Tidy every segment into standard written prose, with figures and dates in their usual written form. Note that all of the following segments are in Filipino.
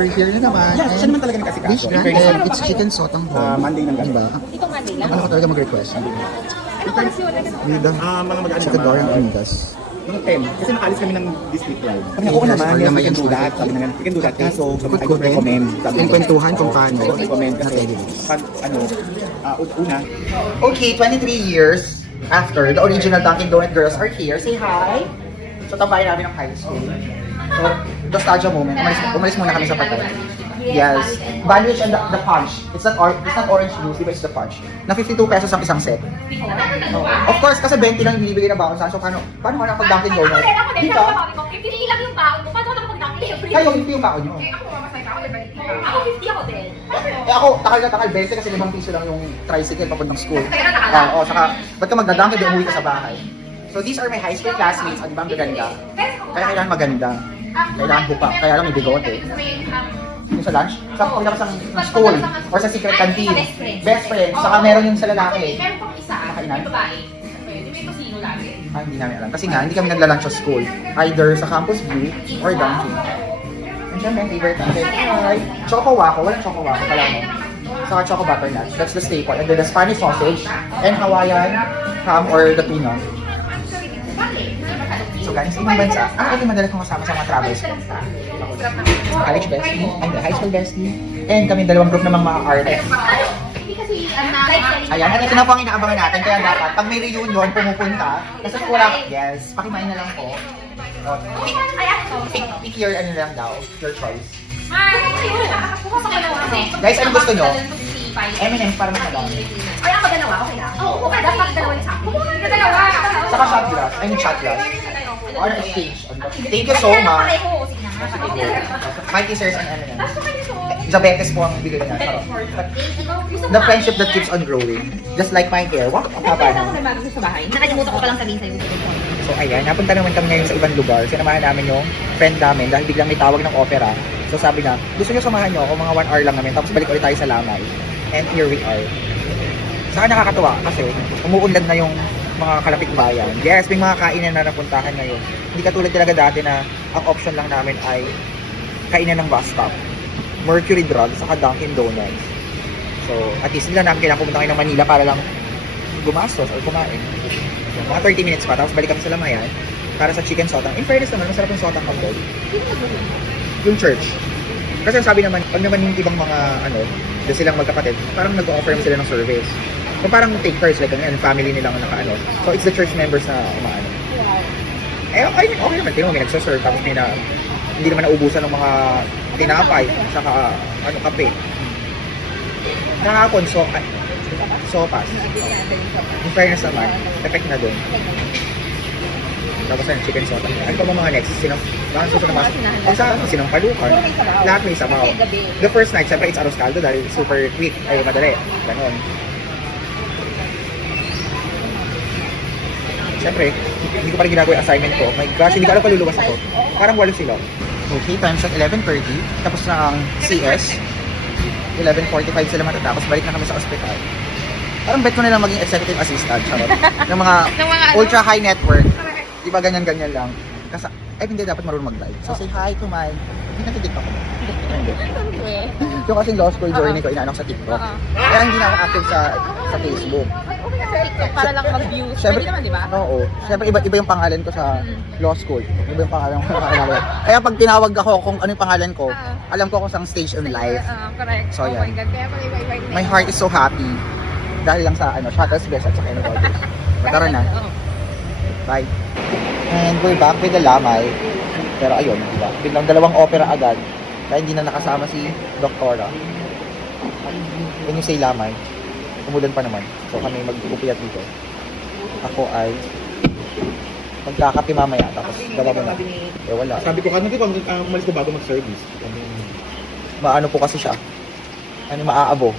we're here na naman. Yeah, siya naman talaga nagkasikaso. Wish granted, it's chicken sotang Sa Monday ng gabi. Diba? Itong Monday lang. Ano ko talaga mag-request? With the Mga mag-ano chicken naman. Dorian Amigas. Mga 10. Kasi nakaalis kami ng district live. Sabi niya, Yes, oo naman, or yes, naman we can yung do that. story. Sabi na nga, we can do that. Kaso, I Good don't recommend. Sabi Yung niya, kwentuhan kung paano I don't recommend kasi na-television. pag ano, una, Okay, 23 years after, the original Dunkin' Donut girls are here. Say hi! So, tambayan namin ng high school. So, nostalgia moment. Umalis muna kami sa patay. Yes. Bandage and the punch. It's not orange juice, diba? It's the punch. Na 52 pesos ang isang set. Of course, kasi 20 lang yung binibigay na baon sa. So, paano ka na pag Dunkin' Donut? Dito? 50 lang yung baon ko. Paano ako nakapag-dunk? Kayo, 50 yung baon nyo. Ako, mamasay ka ako, diba? Ako, 50 ako din. Eh ako, takal 20 kasi 5 piso lang yung tricycle papuntang school. Kaya nakala. Oo, saka, ba't ka magdadunk, hindi umuwi ka sa bahay. So, these are my high school classmates. Ang ibang maganda. Kaya kailangan maganda. Kailangan buka. Kaya lang may bigote. Yung sa lunch, sa paglabas ng school, or sa secret canteen. Best friend. Saka meron yung sa lalaki. Meron pang isa, Nakainan? yung babae. Hindi may kusino lagi. Ah, hindi namin alam. Kasi nga, hindi kami nagla-lunch sa school. Either sa Campus View or Dunkin'. And syempre, favorite natin. Hi! Choco Waco. Walang Choco Waco pala mo. Saka Choco Butternuts. That's the staple. And then the Spanish sausage and Hawaiian ham or the tuna. So guys, sa ibang bansa, ito madalas kong kasama sa mga travels ko. College bestie, and the high school bestie, and kami dalawang group namang mga artists. Hindi kasi, Ayan, at ito na po ang inaabangan natin, kaya dapat pag may reunion, pumupunta. Kasi kung wala, yes, pakimain na lang po. Pick your ano lang daw, your choice. Guys, anong gusto nyo? M&M's para mas madami. Ay, ako dalawa, okay lang. Oo, dapat dalawa yung sa akin. Dalawa. Saka shot glass, I mean shot glass. Or exchange. Thank you so much. Pareho, sige na. My teasers and M&M's. Diabetes po ang bigay niya. Sarap. The friendship that keeps on growing. Just like my hair. Wow, ang haba na. Sa bahay. Nakalimutan ko palang sabihin sa'yo. So ayan, napunta naman kami ngayon sa ibang lugar. Sinamahan namin yung friend namin dahil biglang may tawag ng opera. So sabi na, gusto nyo samahan nyo ako, mga 1 hour lang namin, tapos balik ulit tayo sa Lamay. And here we are. Saka nakakatuwa kasi umuunlad na yung mga kalapit bayan. Yes, may mga kainan na napuntahan ngayon. Hindi katulad talaga dati na ang option lang namin ay kainan ng bus stop. Mercury Drug, saka Dunkin' Donuts. So, at least hindi lang namin kailangan pumunta kayo ng Manila para lang gumastos or kumain. So, mga 30 minutes pa, tapos balik kami sa Lamayan para sa chicken sotang. In fairness naman, masarap yung sotang kapag. Yung church. Kasi sabi naman, pag naman yung ibang mga doon silang magkapatid, parang nag-offer sila ng service. So parang takers, like ang family nilang naka-ano. So it's the church members na umaano. Eh, okay naman, tingnan mo, may nagsaserve, tapos may hindi naman naubusan ng mga tinapay, saka kape. Nakakon, sopas. In fairness naman, effect na doon. Tapos na chicken sotang. Ano pa mga next? Bakit susunod na masok? Sinampalukan. Lahat may sabaw. The first night, syempre it's arroz caldo dahil super quick, ay madali. Ganon. Syempre, hindi ko pa rin ginagawa yung assignment ko. My gosh, hindi ko alam paluluwas ako. Parang walo sila. Okay, time shot 11:30. Tapos na ang CS. 11:45 sila matatapos. Balik na kami sa ospital. Parang bet ko na lang maging executive assistant. Charot. Ng mga ultra high net worth. Di ba ganyan-ganyan lang? Kasi, hindi dapat marunong mag-live. So say hi to my... Hindi na TikTok ko. Hindi. Yung kasing law school journey ko, inaanok sa TikTok. Kaya hindi na ako active sa Facebook. Para lang mag-views. Siyempre, Pwede naman, di ba? Oo. Siyempre, iba yung pangalan ko sa law school. Iba yung pangalan ko. Kaya pag tinawag ako kung ano yung pangalan ko, alam ko kung saan stage in life. Correct. So, Oh yan. my God. Kaya pala iba-iba yung My heart is so happy. Dahil lang sa Shuttle's Best at saka Innovative. Tara na. Bye. And we're back with the Lamay. Pero ayun, diba? Biglang dalawang opera agad. Kaya hindi na nakasama si Doktora. When you say Lamay, umulan pa naman. So kami mag-upiyat dito. Ako ay magkakape mamaya. Tapos gawa mo na. Eh wala. sabi ko, di ba umalis ko bago mag-service? Maano po kasi siya. Maaabo.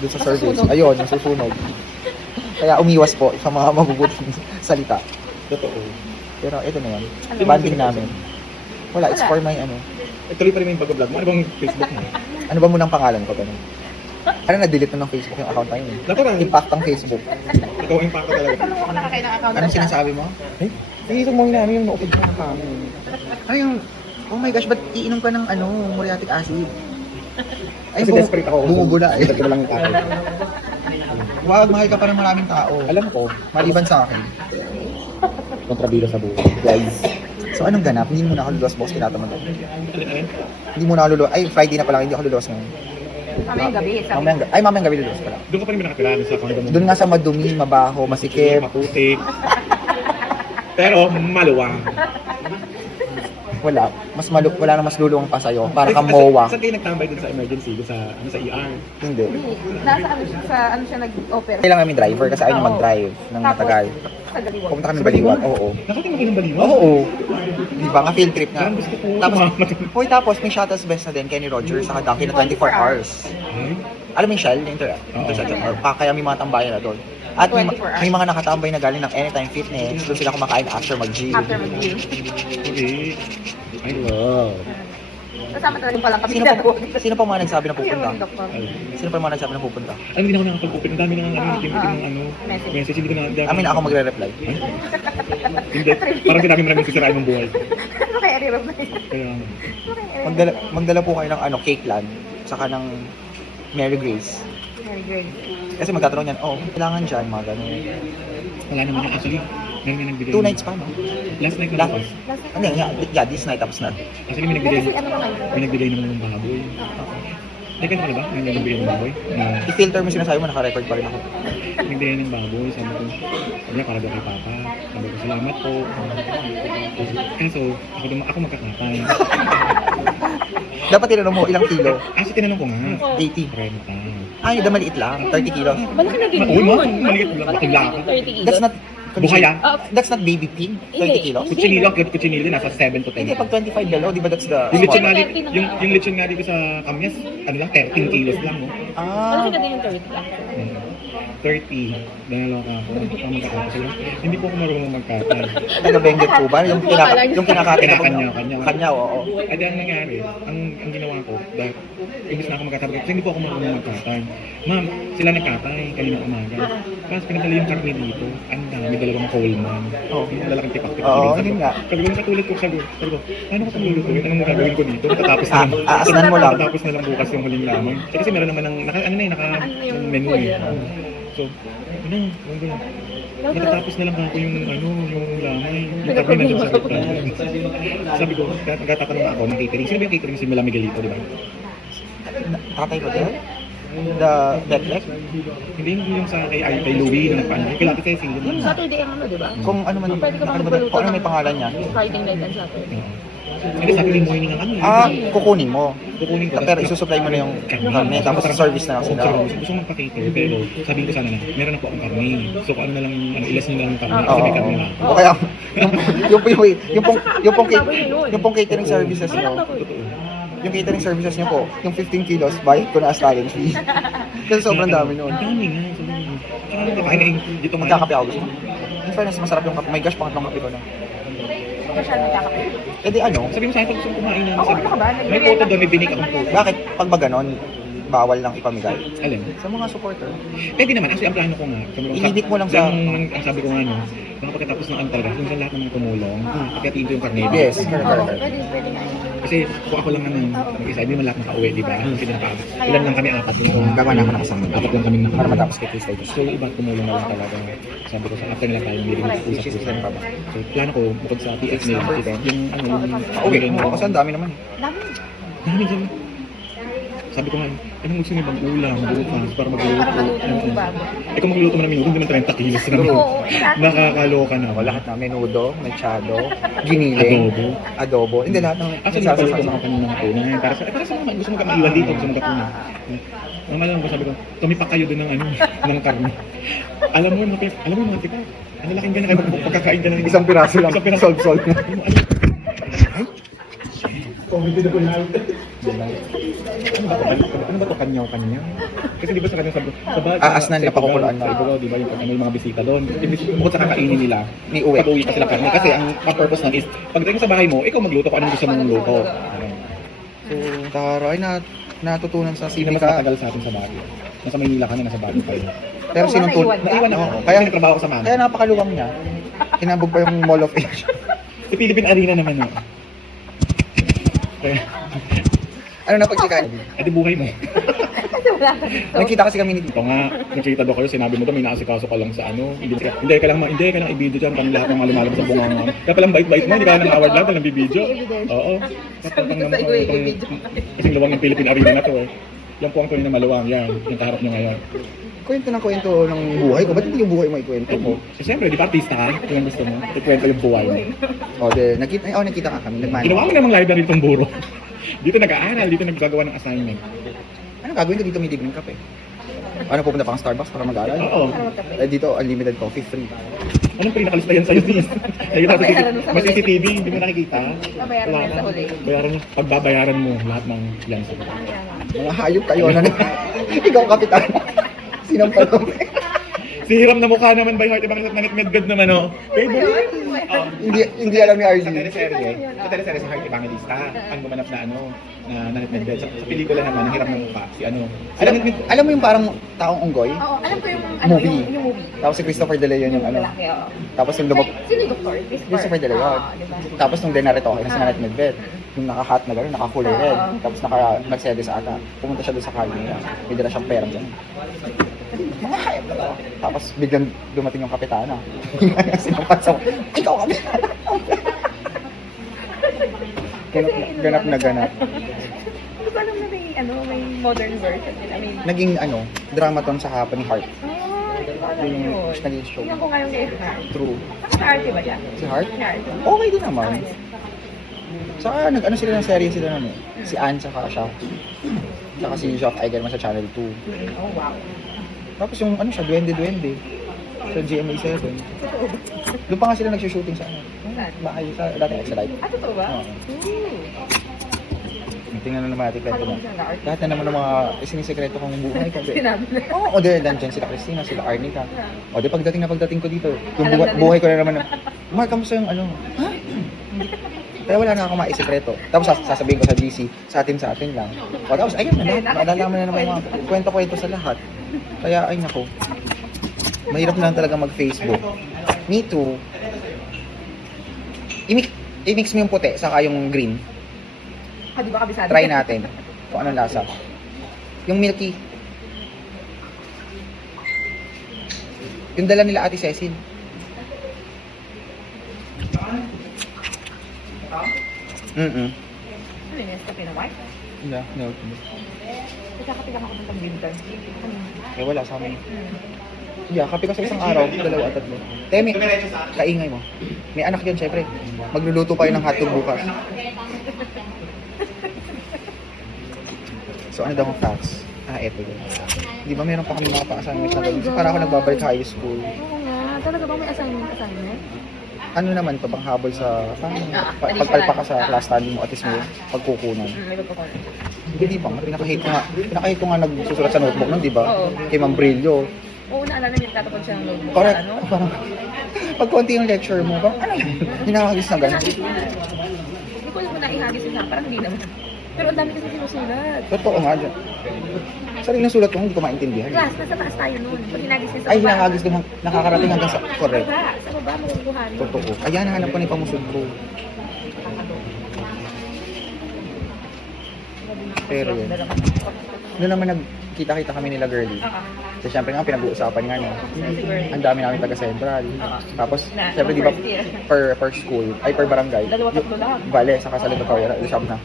Doon sa service. Ayun, nasusunog. Kaya umiwas po sa mga mabubuting salita. Totoo. Pero ito na yan. Banding namin. Wala, it's for my Tuloy pa rin yung pag-vlog mo. Ano bang Facebook mo? Ano ba munang pangalan ko? Ganun. Parang na-delete na ng Facebook yung account na yun. Naku, Impact ang Facebook. ikaw ang impacto talaga. Ako nakakain ng account. Anong sinasabi mo? Nakikita mo na yung naupid mo ng kami. Ano yung Oh my gosh, ba't iinom ka ng muriatic acid? Kasi desperate ako. Bumubula eh. Desperate ko lang yung tao. Wag, mahal ka pa ng maraming tao. Alam ko, Maliban sa akin. kontrabida sa buhay. Guys. So anong ganap? Hindi mo na ako lulos, boss. Tinatamad ako. Alin? Hindi mo na ako lulos. Ay, Friday na pala. Hindi ako lulos ngayon. Mamayang gabi. Mamayang gabi lulos pala. Doon ka pa rin nakatira sa condo mo. Doon nga sa madumi, mabaho, masikip. Maputik. Pero maluwang. Wala. Wala na mas luluwang pa sa'yo. Para kang Kasi- mowa. Saan kayo nagtambay dun sa emergency? Dun sa, sa ER? Hindi. Nasa ano siya nag-opera. Kailangan kami driver kasi ayaw niya mag-drive ng matagal. Sa Galiwag. Pumunta kami Baliwag. Oo. Nakita mo kayo ng baliwan? Oo. Di ba? Nga field trip nga. Parang gusto ko Tapos, kumamat. hoy, tapos may shuttles best na din, Kenny Rogers, saka Dunkin' na 24 hours. Alam mo yung Shell, yung intersection, or kaya may mga tambayan na doon. At may 24 hours. mga nakatambay na galing ng Anytime Fitness, doon sila kumakain after mag-gym. After mag-gym. Okay. I love. Kasama talaga palang kami. Sino pa mga nagsabi na pupunta? Doktor. Sino pa mga nagsabi na pupunta? Ano, hindi na ako nakakapag-open. Ang dami na Message. message. Hindi ko na. Amin ako magre-reply. Hindi. Parang sinabi mo namin sisirain mong buhay. Ano kaya rirap na yun? Kaya, Magdala po kayo ng cake land, saka ng Mary Grace. Very good. Kasi magtatanong yan, kailangan dyan, mga ganun. wala naman yan. Actually, meron nga nagbigay. 2 nights pa, no? Last night na Last- tapos. Hindi, yeah, this night tapos na. Actually, may Kasi nagbigay. ano naman yun? May nagbigay naman ng baboy. Ay, ganun pala ba? May nagbigay ng baboy? I-filter mo sinasabi mo, naka-record pa rin ako. Nagbigay ng baboy. Sabi ko, para daw kay Papa. Sabi ko, salamat po. Kaso, ako magkakatay. Dapat tinanong mo, ilang kilo? Kasi tinanong ko nga. 80. 30. Ay, maliit lang, 30 kilos. Malaki na din Uy, yun. maliit lang. Malaki na Bakla. din 30 kilos. That's not... Buhay, ah? That's not baby pig, 20 kilos? Kutsinilo, kutsinilo, nasa 7 to 10. Hindi, pag 25 dalaw, di ba that's the... Yung lechon Oo, nga 30 dito, na yung, nga. yung lechon nga dito sa Kamyas, ano lang, 13 kilos lang, no? Malaki na Ah, din yung 30 lang. 30. Nalala ako. Parang magkakata sila. Hindi po ako marunong magkata. taga-benggit po ba? Yung, yung kinakatin na Kanya. Kanya, oo. Eh, di ang nangyari, ang ginawa ko, dahil imbis na ako magkatay, kasi hindi po ako marunong magkatay. Ma'am, sila nagkatay, kanina umaga. Tapos pinadala yung karne dito, ang dami, dalawang Coleman. Oo. Yung lalaking tipak-tipak. Oo, Sabi ko, yun nga. Sabi ko, nakatulad ko, sabi ko, paano ko itong lulutuin? Anong gagawin ko dito? Tatapos na lang. Aasnan mo lang. Tatapos na lang bukas yung huling lamang. Kasi meron naman ng, naka yung menu food, eh. ano? So, yung natatapos na lang ako yung yung lamay. Yung Nagka- karne na sa restaurant. Sabi ko, nagtatanong ako ng catering. Sino ba yung catering si Mila Miguelito, di ba? Tatay ko din? The Betlek? Hindi yung sa kay Louie na nagpaano. Kay Lati Tessie. Yung Saturday ang ano, di ba? Kung ano man, Pwede ka bang nakalimutan, magluto kung ano ng- may pangalan niya. Friday night and Saturday. Hindi, Saturday morning ang ano. Kukunin mo. Kukunin ko. Pero isusupply mo na yung karne, tapos service na lang sila. Gusto ko magpa-cater, pero sabi ko sana na, meron ako ang karne. So kung ano na lang, ilas nyo na lang yung karne, Oo. kasi may karne na. O kaya, yung pong catering services Wala nyo, na po eh. Totoo. yung catering services nyo po, yung 15 kilos, bayad ko na as talent fee. Kasi sobrang dami nun. Ang dami nga. Sobrang kakain na dito mga... Magkakape ako gusto. In fairness, masarap yung kape. My gosh, pangatlong kape ko na. Masyado magkakape. Eh di ano, Sabi mo sa akin, pag gusto mo kumain na, Ako, sabi ano ka ba? may photo doon, may binig akong photo. bakit pag ba ganon, bawal lang ipamigay? Alin? Sa mga supporter. Pwede naman, actually, ang plano ko nga. I-limit mo lang sa- Ang sabi ko nga, no, baka pagkatapos ng talaga, kung saan lahat ng mga tumulong, pagkatiin ko yung karne. Yes, Oo, correct. pwede nga yun. Kasi kung ako lang naman, mag-isa, hindi man lahat nakauwi, di ba? Kasi ilan lang kami, apat lang. Gawa na ako nakasama. Apat lang kami Para matapos kay Case Status. So, yung iba tumulong na lang talaga. Sabi ko sa after nila tayo, hindi rin Which is usap-usap. pa ba? So, plano ko, bukod sa PX nila, yung ano, yung Pauwi mo, kasi ang dami naman eh. Dami. dami dyan. Sabi ko nga, anong gusto niyo bang ulam, bukas, para magluto? Para maluto ng bago. Eh kung magluto mo ng minuto, hindi naman 30 kilos na naman. Oo, exactly. Nakakaloka na. O, lahat na, menudo, mechado, giniling, Adobo. adobo. Hindi lahat ng Actually, napalit ko kanina ng tunay. Para sa mga gusto mo ka maiwan dito, gusto mo ka tunay. Normal lang ko, sabi ko, tumipak kayo doon ng ano, ng karne. Alam mo yung mga tipak. Ang laking ganyan, kaya pagkakain ka ng isang piraso lang. Isang piraso. Solve. Comedy na po lahat. Ano ba to? Kanyaw-kanyaw? Kasi di ba sa kanya sa bag, Asnan na pakukuluan sa Ibagaw, di ba yung pag ano yung mga bisita doon. Bukod sa kakainin nila, Ni uwi. pag-uwi pa sila karne. Kasi ang purpose nun is, pagdating sa bahay mo, ikaw magluto kung anong gusto mong luto. So, taray na natutunan sa Hindi naman Civica. matagal sa atin sa Baguio. Nasa Maynila ka na, nasa Baguio pa yun. Pero sinong Naiwan ka? Naiwan ako. Oo, Kaya kaya- nagtrabaho ko sa mama. Kaya napakaluwang niya. Kinabog pa yung Mall of Asia. Sa Philippine Arena naman yun. Kaya, Ano na pagsikan? di buhay mo. Kasi wala ka dito. Nakita kasi kami ni Ito nga, nakita daw kayo, sinabi mo daw, may nakasikaso ka lang sa ano. Hindi ka lang i-video dyan, kami lahat ng mga lumalabas sa bunga mo. Kaya palang bait-bait mo, hindi ka ng award lang, walang bibidyo. Oo. Sabi ko sa iyo, i-video. Kasing luwang ng Philippine Arena na to eh. Yan po ang tunay na maluwang, yan. Yung kaharap nyo ngayon. kwento ng buhay ko. Ba't hindi yung buhay mo ikwento ko? Siyempre, di ba artista ka? Kung ang gusto mo, ikwento yung buhay mo. O, nakita ka kami. Nagmano. Ginawa mo namang library itong buro. Dito nag-aaral, dito naggagawa ng assignment. Ano gagawin ko dito? May libreng kape. Ano, pupunta pang Starbucks para mag-aaral? Oo. Dito, unlimited coffee free. Anong pinakalista yan sa'yo, sis? Nakikita sa Babayaran mo sa may huli. CCTV, hindi mo nakikita. Babayaran mo yan sa huli. Bayaran mo. Pagbabayaran mo lahat ng yan. Mga hayop kayo na ikaw ang kapitan. Sinampal ko. Si Hiram na mukha naman by heart, ibang nangit God naman, oh. Favorite? Hindi alam ni Sa RD. teleserye sa Heart Evangelista, ang gumanap na na nanit-med. Sa pelikula naman, ang hiram ng mukha, si Alam mo yung parang taong unggoy? Oo, alam ko yung Movie. yung movie. Tapos si Christopher De Leon yung ano. Lalaki, oo. Tapos yung lumab... Sino yung doktor? Christopher De Leon. Oo, diba? Tapos nung dinarito okay na si Nanette Medved, yung naka-hat na gano'n, naka-kulay red. Oo. Tapos nag-sedes ata. Pumunta siya doon sa kanya niya. May dala siyang perang dyan. Mga hayop na to. Tapos biglang dumating yung kapitana. Sinampat sa ikaw kapitana. Ganap na ganap. Hindi ko alam na may modern version. I mean, Naging dramaton sa hapon ni Heart. hindi ko alam Yung yun. naging show. Tingnan ko ngayong game na. True. Nakaka-arte ba siya? Si Heart? Nakaka-arte. Okay din naman. Saka nag-ano sila ng serye sila nun eh. Si Anne saka siya. Saka si Joff Eigenman sa Channel 2. Oh, wow. Tapos yung ano siya, Duwende sa GMA7. Doon pa nga sila nag-shooting sa ano. Bahay sa dating Exalite. Ah, totoo ba? Oo. Ooh. Tingnan na naman natin kwento mo. Lahat na naman ng mga sinisekreto kong buhay ko. Sinabi na. Oo, dahil nandiyan sila Christina, sila Arnica. O, di pagdating ko dito, yung Alam na nila. buhay ko na naman na, Mark, kamusta yung ano? Ha? Kaya wala na ako maisikreto. Tapos sasabihin ko sa GC, sa atin lang. O tapos, ayun na, malalaman na naman yung mga kwento-kwento sa lahat. Kaya, ay nako. Mahirap na lang talaga mag-Facebook. Me too. I-mix mo yung puti, saka yung green. Ah, di ba kabisado? Try natin kung anong lasa. Yung milky. Yung dala nila Ate Cecil. Ano yun? Step in a white? No. Nagkakapigang ako ng winter. Eh wala sa amin. Yeah, kape ka sa isang araw, dalawa at tatlo. Temi, kaingay mo. May anak yun, syempre. Magluluto pa yun ng hotdog bukas. So ano daw ang facts? Eto yun. Di ba meron pa kami mga pa-assignment na gawin? So, para ako nagbabalik high school. Oo nga. Talaga ba may assignment? Ano naman to, panghabol sa pagpalpa ka sa class study mo at least may pagkukunan. May pagkukunan. Hindi pa, pinaka-hate ko nga nagsusulat sa notebook nun, di ba? Oo. Kay Ma'am Brillo. Oo, naalala niyo tatapon siya ng notebook. Correct. Ano? Parang, pag konti yung lecture mo, parang, ano yun? Hinahagis na gano'n. Hindi ko alam kung naihagis siya. Parang hindi naman. Pero ang dami kasi sinusulat. Totoo nga dyan. Sariling sulat ko, hindi ko maintindihan. Class, nasa taas tayo noon. Pag hinagis niya sa Ay, baba. hinahagis ko, nakakarating hanggang sa, correct. Sa baba, maguguhan. Totoo. Ayan, nahanap ko na yung pamusod ko. Pero yun. Doon naman nagkita-kita kami nila girlie. So, syempre nga, pinag-uusapan nga niya. Ang dami namin taga-central. Tapos, syempre, di ba, per school, ay per barangay. Dalawa, tatlo lang. Vale, saka sa Lito Toya, shop na.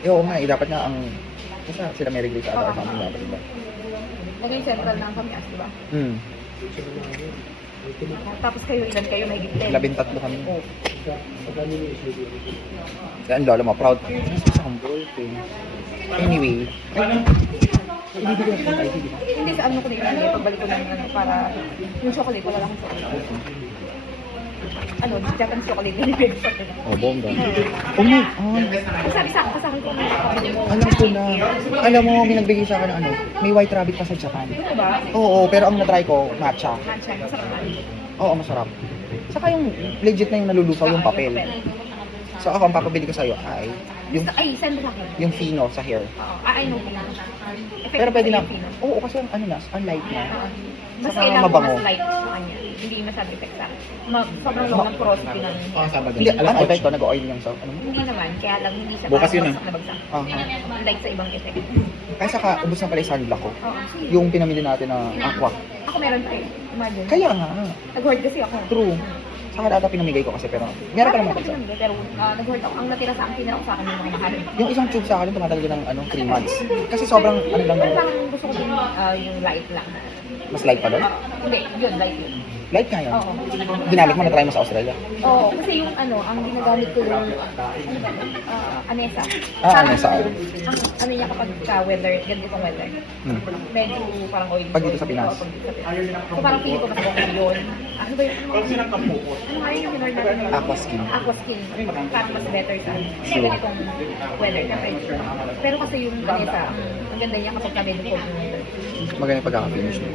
Oo nga, dapat nga ang, basta sila Mary Grace ata or something dapat, diba? Naging central na ang kami as, di ba? Tapos kayo, ilan kayo? Mahigit 10. 13 kami. Oo. Kaya ang lolo mo, proud. Sa humble thing. Anyway, ibibigay ko tayo, di ba? Hindi sa ano ko na yun, pagbalik ko ng ano, para yung chocolate, wala lang chocolate. Ano, Japanese chocolate yung ibig sa akin. Oh, bomba. Oh my God. Sabi sa akin ko na Alam ko na. Alam mo, may nagbigay sa akin ng ano, may white rabbit pa sa Japan. Ito ba? Oo, pero ang na-try ko, matcha. Matcha, masarap na. Oo, masarap. Saka yung legit na yung nalulusaw, yung papel. So ako, ang papabili ko sa'yo ay Ay, send mo sa akin. yung fino sa hair. Oo. I know. Pero pwede na. Oo, kasi ang ano na, ang light na. Mas Saka kailangan ko mabango. mas light sa kanya. hindi masyadong effect sa akin. Sobrang long ng porosity ng Sabado. Hindi, alam ko ito, nag-oil yung sa, ano mo? Hindi naman, kaya lang hindi siya Bukas yun, bagsak na bagsak. Like sa ibang effect. Kaya saka, ubos na pala yung sunblock ko. Oo. Yung pinamili natin na aqua. Ako meron pa eh. Imagine. Kaya nga, Nag-hoard kasi ako. true. Saka ata pinamigay ko kasi, pero meron pa naman Ako isa. pinamigay, pero nag-hoard ako. Ang natira sa akin, tinira ko sa akin yung mga mahal. Yung isang tube sa akin, tumatagal ng 3 months. Kasi sobrang, ano lang, Pero parang gusto ko din yung light lang. mas light pa doon. Hindi, yun, light yun. Light nga yun. Oo. Ginamit mo, na-try mo sa Australia. Oo, kasi yung ang ginagamit ko yung Anessa. Anessa. Ang niya kapag weather, ganitong weather. Hmm. Medyo parang oily. Pag dito sa Pinas. Oo, pag dito sa Pinas. So parang feeling ko mas okay yun. Ano ba yun? Ano nga yun yung hinord natin? Aqua skin. Aqua skin. Parang mas better sa ganitong weather. Pero kasi yung Anessa, ang ganda niya kapag medyo cold yung weather. Maganda yung pagkaka-finish niya.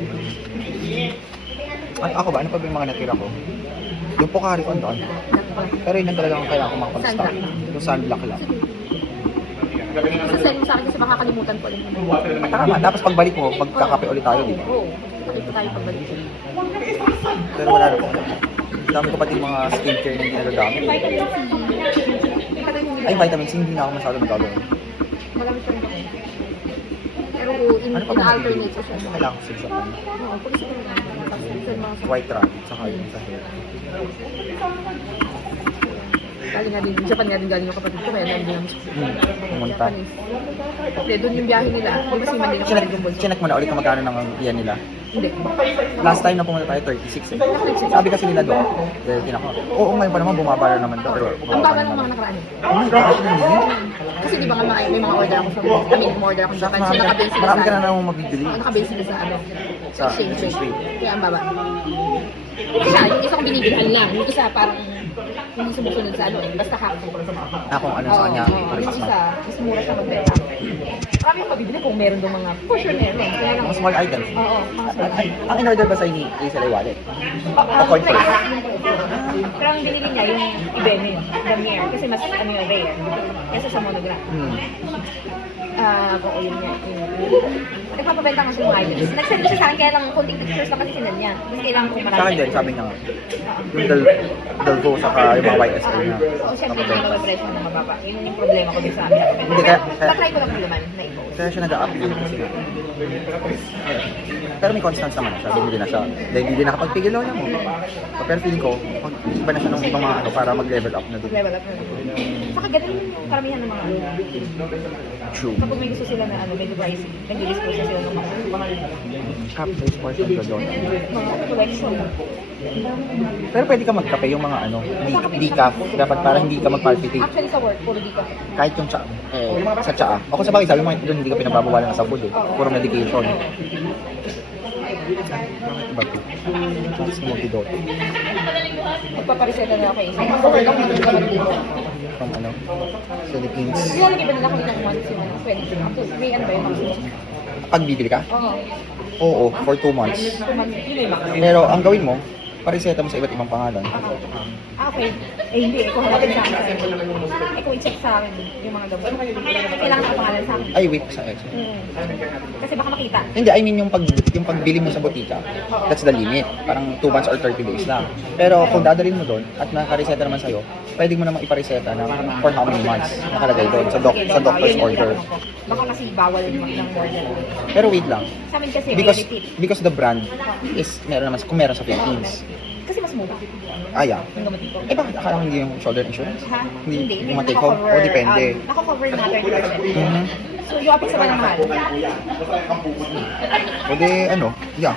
At ako ba, ano pa ba yung mga natira ko? Yung Pocari ko doon. Pero yun lang talaga ang kailangan ko makapag-stop. Yung sunblock lang. Kasi send mo sa akin kasi baka kalimutan ko ulit. Tama, tapos pagbalik mo, pagkakape ulit tayo, di ba? Oo. Nakita tayo pagbalik. Pero wala na po. Dami ko pati mga skincare na hindi nagagamit. Vitamin C. Ay, vitamin C, hindi na ako masyado nagagawin. Marami pa rin ako. Pero Ano pa ba in-alternate ko siya. Kailangan ko sa Oo, pag isa ko lang. White rabbit, saka yung sa hair. Galing nga din, Japan nga din galing yung kapatid ko, kaya nandun yung Pumunta. Hindi, doon yung biyahe nila. Di ba si Manila ko Chinek, yung bunso? chinek mo na ulit kung magkano ng iyan nila. Hindi. Last time na pumunta tayo, 36 eh. Sabi kasi nila doon, dahil tinako, oo ngayon pa naman, bumaba na naman doon. Ang baga ng mga nakaraan. Oh my gosh, hindi. Kasi di ba nga may mga order ako sa order ako sa Japan. So nakabase sila Marami ka sa na namang mabibili. nakabase sila sa ano? Sa exchange rate. rate. Kaya ang baba. Isa, yung isa kong binibilihan lang. Yung isa parang hindi sumusunod sa ano eh. Basta hakto. Kung ano sa kanya, Yung pares isa, na. mas mura siya magbenta. Marami yung mabibili kung meron doon mga, for sure meron eh. Kaya lang, Mga small items. oo, mga small Ay, ang in-order ba sa ni Hazel ay wallet? coin price. price. Pero ang binili niya yung Ibeme, Damier, kasi mas ano yung rare. Kasi sa monogram. Oo, yun nga. Nagpapabenta nga siya ng items. Nag-send siya sa akin, kaya lang konting pictures lang kasi sinend niya. Mas kailangan kong marami. Sa akin din, sabi niya nga. Yung Delvo, saka yung mga YSL na. Oo, syempre hindi naman presyo na mababa. Yun yung problema ko din sa amin. Hindi, kaya- Patry ko lang yung laman na i-post. Kaya siya nag-a-upload kasi. Pero may constance naman siya, hindi na siya. Dahil hindi din nakapagpigil lola mo. Pero feeling ko, iba na siya ng ibang mga ano para mag-level up na din. Level up na lang. Saka ganun yung karamihan ng mga ano. True. Kapag may gusto sila na ano, medyo pricey, nag-dispose sila ng mga Captain's portion ko doon. collection. Pero pwede ka magkape yung mga ano, decaf. Dapat para hindi ka mag-palpitate. Actually sa work, puro dito. Kahit yung tsa, sa tsaa. Ako sa bagay, sabi mo doon hindi ka pinababawalan sa food eh. Puro medication. Bakit ba ito? Tapos multi-dot. Magpapareseta na ako eh. Mag-work ako ng naman dito. From ano, Philippines. Nilalagay ba nila kami ng once yung ano, pwede. May ano ba yung maximum? Pag bibili ka? Oo. Oo, for 2 months. Yun yung maximum. Pero ang gawin mo, pareseta mo sa iba't ibang pangalan. Okay. Eh hindi, kung hanapin sa akin. Eh kung i-check sa akin yung mga gamot. Kailangan ka pangalan sa akin. Ay, wait, sa X. Kasi baka makita. Hindi, I mean yung pagbili mo sa botika, that's the limit. Parang 2 months or 30 days lang. Pero kung dadalhin mo doon at nakareseta naman sa'yo, pwede mo namang ipareseta na for how many months nakalagay doon sa doctor's order. Baka kasi bawal ng more than. Pero wait lang, Sa amin kasi because the brand is meron naman kung meron sa Philippines. kasi mas mura. Yeah. Yung gamot dito. Eh bakit akala ko hindi yung shoulder insurance? Ha? Hindi, May matake home? O depende. Naka-cover na 30%. Mhm. So, yung apis naman ang mahal. Pwede ano,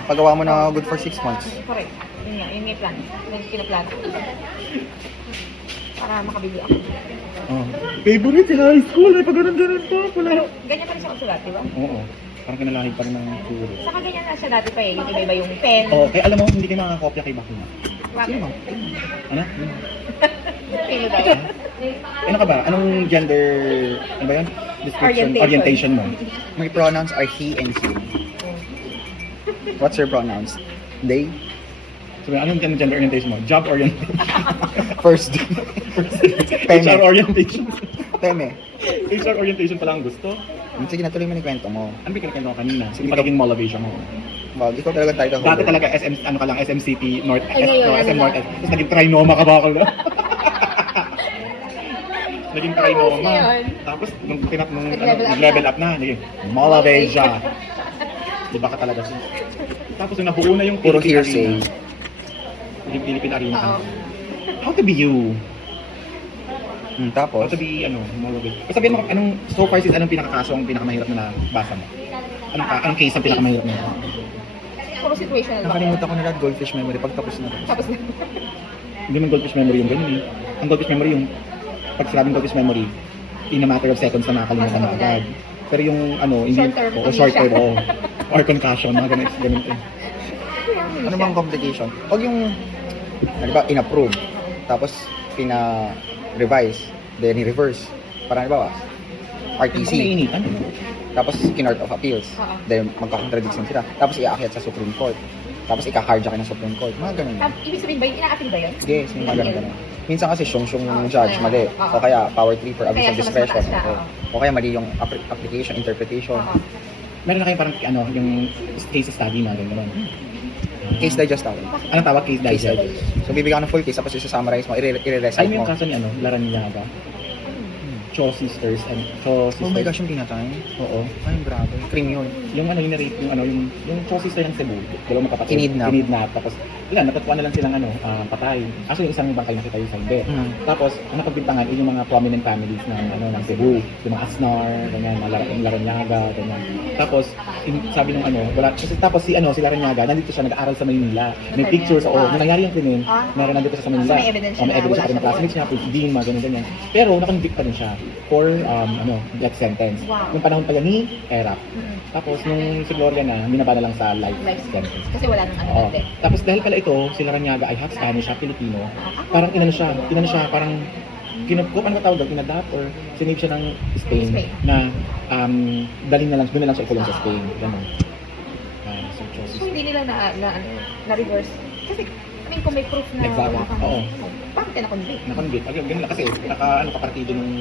pagawa mo na good for 6 months. Correct. Yun nga, yun may plan. Yung pinaplan. Para makabili ako. Oh. Favorite sa high school, ay pag-ganon-ganon pa pala. Ganyan pa rin siya magsulat, di ba? Oo, parang kinalahig pa rin ng siguro. Saka ganyan na siya dati pa eh. Yung iba-iba yung pen. Oo, alam mo, hindi kayo makakopya kay Bakuna. Bakit? Ano? Kilo tayo. Ano ka ba? Anong gender, ano ba yan? Description, orientation mo? My pronouns are he and him. What's your pronouns? They? Sabi, anong gender orientation mo? Job orientation? First. HR orientation? Teme. HR orientation pala ang gusto? Sige, natuloy mo yung kwento mo. Ano ba kinakanta ko kanina? Sige, magiging motivation mo. Wag, ikaw talaga tayo na Dati talaga SMCP North Ay, ngayon, SM ano North na? S. Tapos naging Trinoma ka ba ako na? Naging Trinoma. ngayon? Tapos nung Nag-level up na, naging Malaveja. Di ba ka talaga siya? Tapos nung nabuo na yung Puro Philippine hearsay. Arena, naging Philippine Arena ka. Oo. How to be you? How Tapos, to be, Malaveja. Kasi sabihin mo, so far sis, anong pinakakaso ang pinakamahirap na nabasa mo? Anong case ang pinakamahirap mo? Puro situational ba? nakalimutan ko na lahat goldfish memory pag tapos na. Tapos na. Hindi man goldfish memory yung ganun eh. Ang goldfish memory yung, pag sinabing goldfish memory, in a matter of seconds na nakakalimutan mo agad. Pero yung hindi, Short term, short term, amnesia. or concussion, mga ganun eh. Ano bang complication? Pag yung, ano ba, in-approve, tapos pina-revise, then i-reverse. Parang ba, Kung RTC, naiinitan, tapos Court of Appeals, then magka-contradiction sila. Tapos iakyat sa Supreme Court. Tapos ika-carjack ng Supreme Court. Mga ganun. Ibig sabihin ba yun? Ina-appeal ba yun? Yes, may mga ganun. Minsan kasi yung Oo, judge, mali. oo. O kaya power trip or abuse Kaya of mas discretion. mataas siya, O kaya mali yung application, interpretation. Oo. meron na kayo parang yung case study na gano'n. Case digest tawag. Anong tawag? Case Case digest. digest. So bibigyan ka ng full case, tapos i-summarize mo, i-recite Alam mo mo. yung kaso ni Laranyaga? Cho Sisters and Oh my gosh, yung pinatay. Oo. Ay, grabe. Cream yun. Yung na-rape, yung Cho Sister ng Cebu, dalawang magkapatid. Kinidnap. Tapos, natatuwa na lang silang patay. Aso yung isang bangkay nakita yung sa hindi. Mm. Tapos, ang napagbintangan yung mga prominent families ng Cebu. Yung mga Asnar, ganyan, yung Laranyaga, ganyan. Tapos, sabi nung wala, kasi tapos si Laranyaga, nandito siya nag-aaral sa Maynila. May pictures, nung nangyari yung krimen, meron nandito siya sa Manila. So, may evidence May na evidence wala siya ng siya classmates niya, dean, mga ganyan. Pero, nakonvict pa rin siya for, death sentence. Wow. Yung panahon pa yan ni Erap. Mm. Tapos, nung si Gloria na, binaba na lang sa life Life sentence. Kasi wala nang Oo. hindi. Tapos dahil pala ito, si Laranyaga ay half Spanish, half Filipino. Parang inano siya, parang kinupkup, ano ba tawag doon, inadapt or sinave siya ng Spain, Spain. na dalhin na lang, doon na lang siya ikulong sa Spain. Ganun. So, So, hindi nila na-reverse. Kasi, kung may proof na Exactly. wala kang... Oo. Bakit ka na-convict? nakonvict. Ganun lang kasi, kapartido nung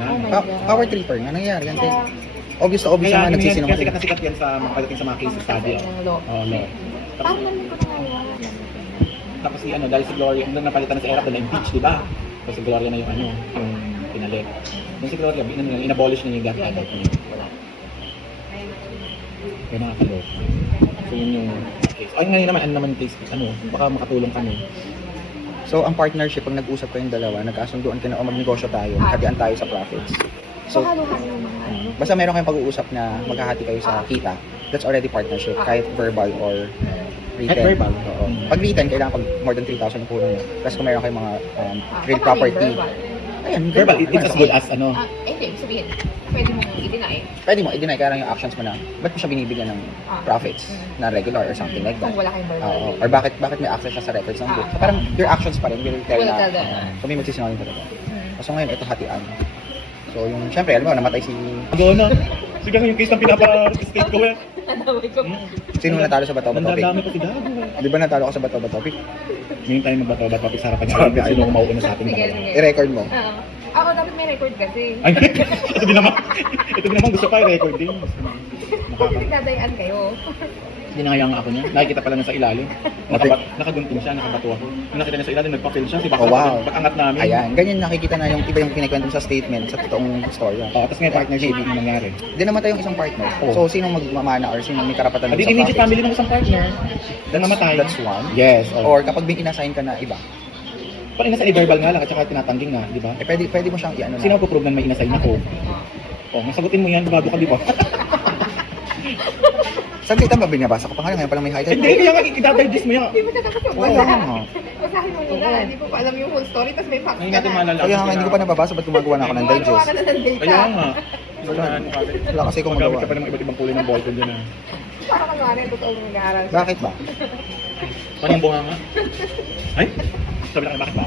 Oh my Pa- God. power tripper nga nangyari yan. Kaya, Obvious na obvious Kaya, naman kaya sikat nagsisinungaling. na sikat yan sa mga pagdating sa mga case study. ng law. Oo, law. Paano naman ko na Tapos si dahil si Gloria, nung napalitan na si Erap na impeach, di ba? So si Gloria na yung yung pinalit. Nung si Gloria, inabolish na yung death penalty. Kaya nakakalok. So yun yung case. Ay ngayon naman, ano naman case? Baka makatulong kami. So, ang partnership, pag nag-usap kayong dalawa, nagkasunduan kayo na magnegosyo tayo, hatian tayo sa profits. So, So, halo-halo yung mga basta meron kayong pag-uusap na maghahati kayo sa kita, that's already partnership, kahit verbal or written. Kahit verbal. Oo. Pag written, kailangan pag more than 3,000 yung puno nyo. Tapos kung meron kayong mga real paano property, yung verbal? ayan, Verbal, it's as good as Hindi, ibig sabihin, pwede mong i-deny. Pwede mo, i-deny kaya lang yung actions mo na, ba't mo siya binibigyan ng profits na regular or something like that. Kung wala kayong verbal. Oo. Or bakit may access siya sa records ng book. So, parang your actions pa rin will tell Will na, tell them. so may magsisinungaling talaga. So ngayon, ito hatian. So yung, syempre, alam mo, namatay si, Go na. Sige nga yung case na pinapa-state ko eh. Nadaway ko. sino natalo sa Bato Topic? Nandadami pa si Gago eh. Di ba natalo ka sa Bato Topic? Ngayon tayo magbato-bato topic sa harapan niya. Sino ang mauuna sa ating Sige, dalawa. sige. I-record mo. Oo. Ako dapat may record kasi. Ay, ito din naman gusto pa i-record din. Kasi nagdadayaan kayo. Dinayang ako niya. Nakikita pala na sa ilalim. Nakagunting siya, nakabato ako. Nung nakita niya sa ilalim, nagpa-fill siya. Oh, wow. Pag-angat namin. Ayan, ganyan nakikita na yung iba yung kinikwento mo sa statement, sa totoong storya. Tapos may partnership yung nangyari. Hindi namatay yung isang partner. Oo. So, sino magmamana or sino may karapatan Hindi sa immediate profits? family ng isang partner. Nang namatay. That's one. Yes. Or kapag may inassign ka na iba, Parang nasa verbal nga lang at saka tinatangging nga, di ba? pwede mo siyang i-ano na. Sino magpo-prove na may inassign ako? Oh, masagutin mo yan, bago ka, di ba? Saglit ba, binabasa ko pa nga, ngayon palang may highlight. Hindi, kaya nga i-digest mo yan. Hindi mo dapat yung Oo, basahin. nga. Basahin mo muna. Hindi ko pa alam yung whole story, tapos may facts Ngayon ka natin na. malalaman. Kaya nga, hindi ko pa nababasa, ba't gumagawa na ako ng Gumagawa digest? ka na ng data. Kaya nga. Wala kasi kung Magamit magawa. ka pa ng iba't ibang kulay ng ballpen dyan ah. Para kunwari, totoo yung nag-aaral siya. Bakit ba? Paano yung bunga nga? Ay? Sabi na kayo, bakit ba?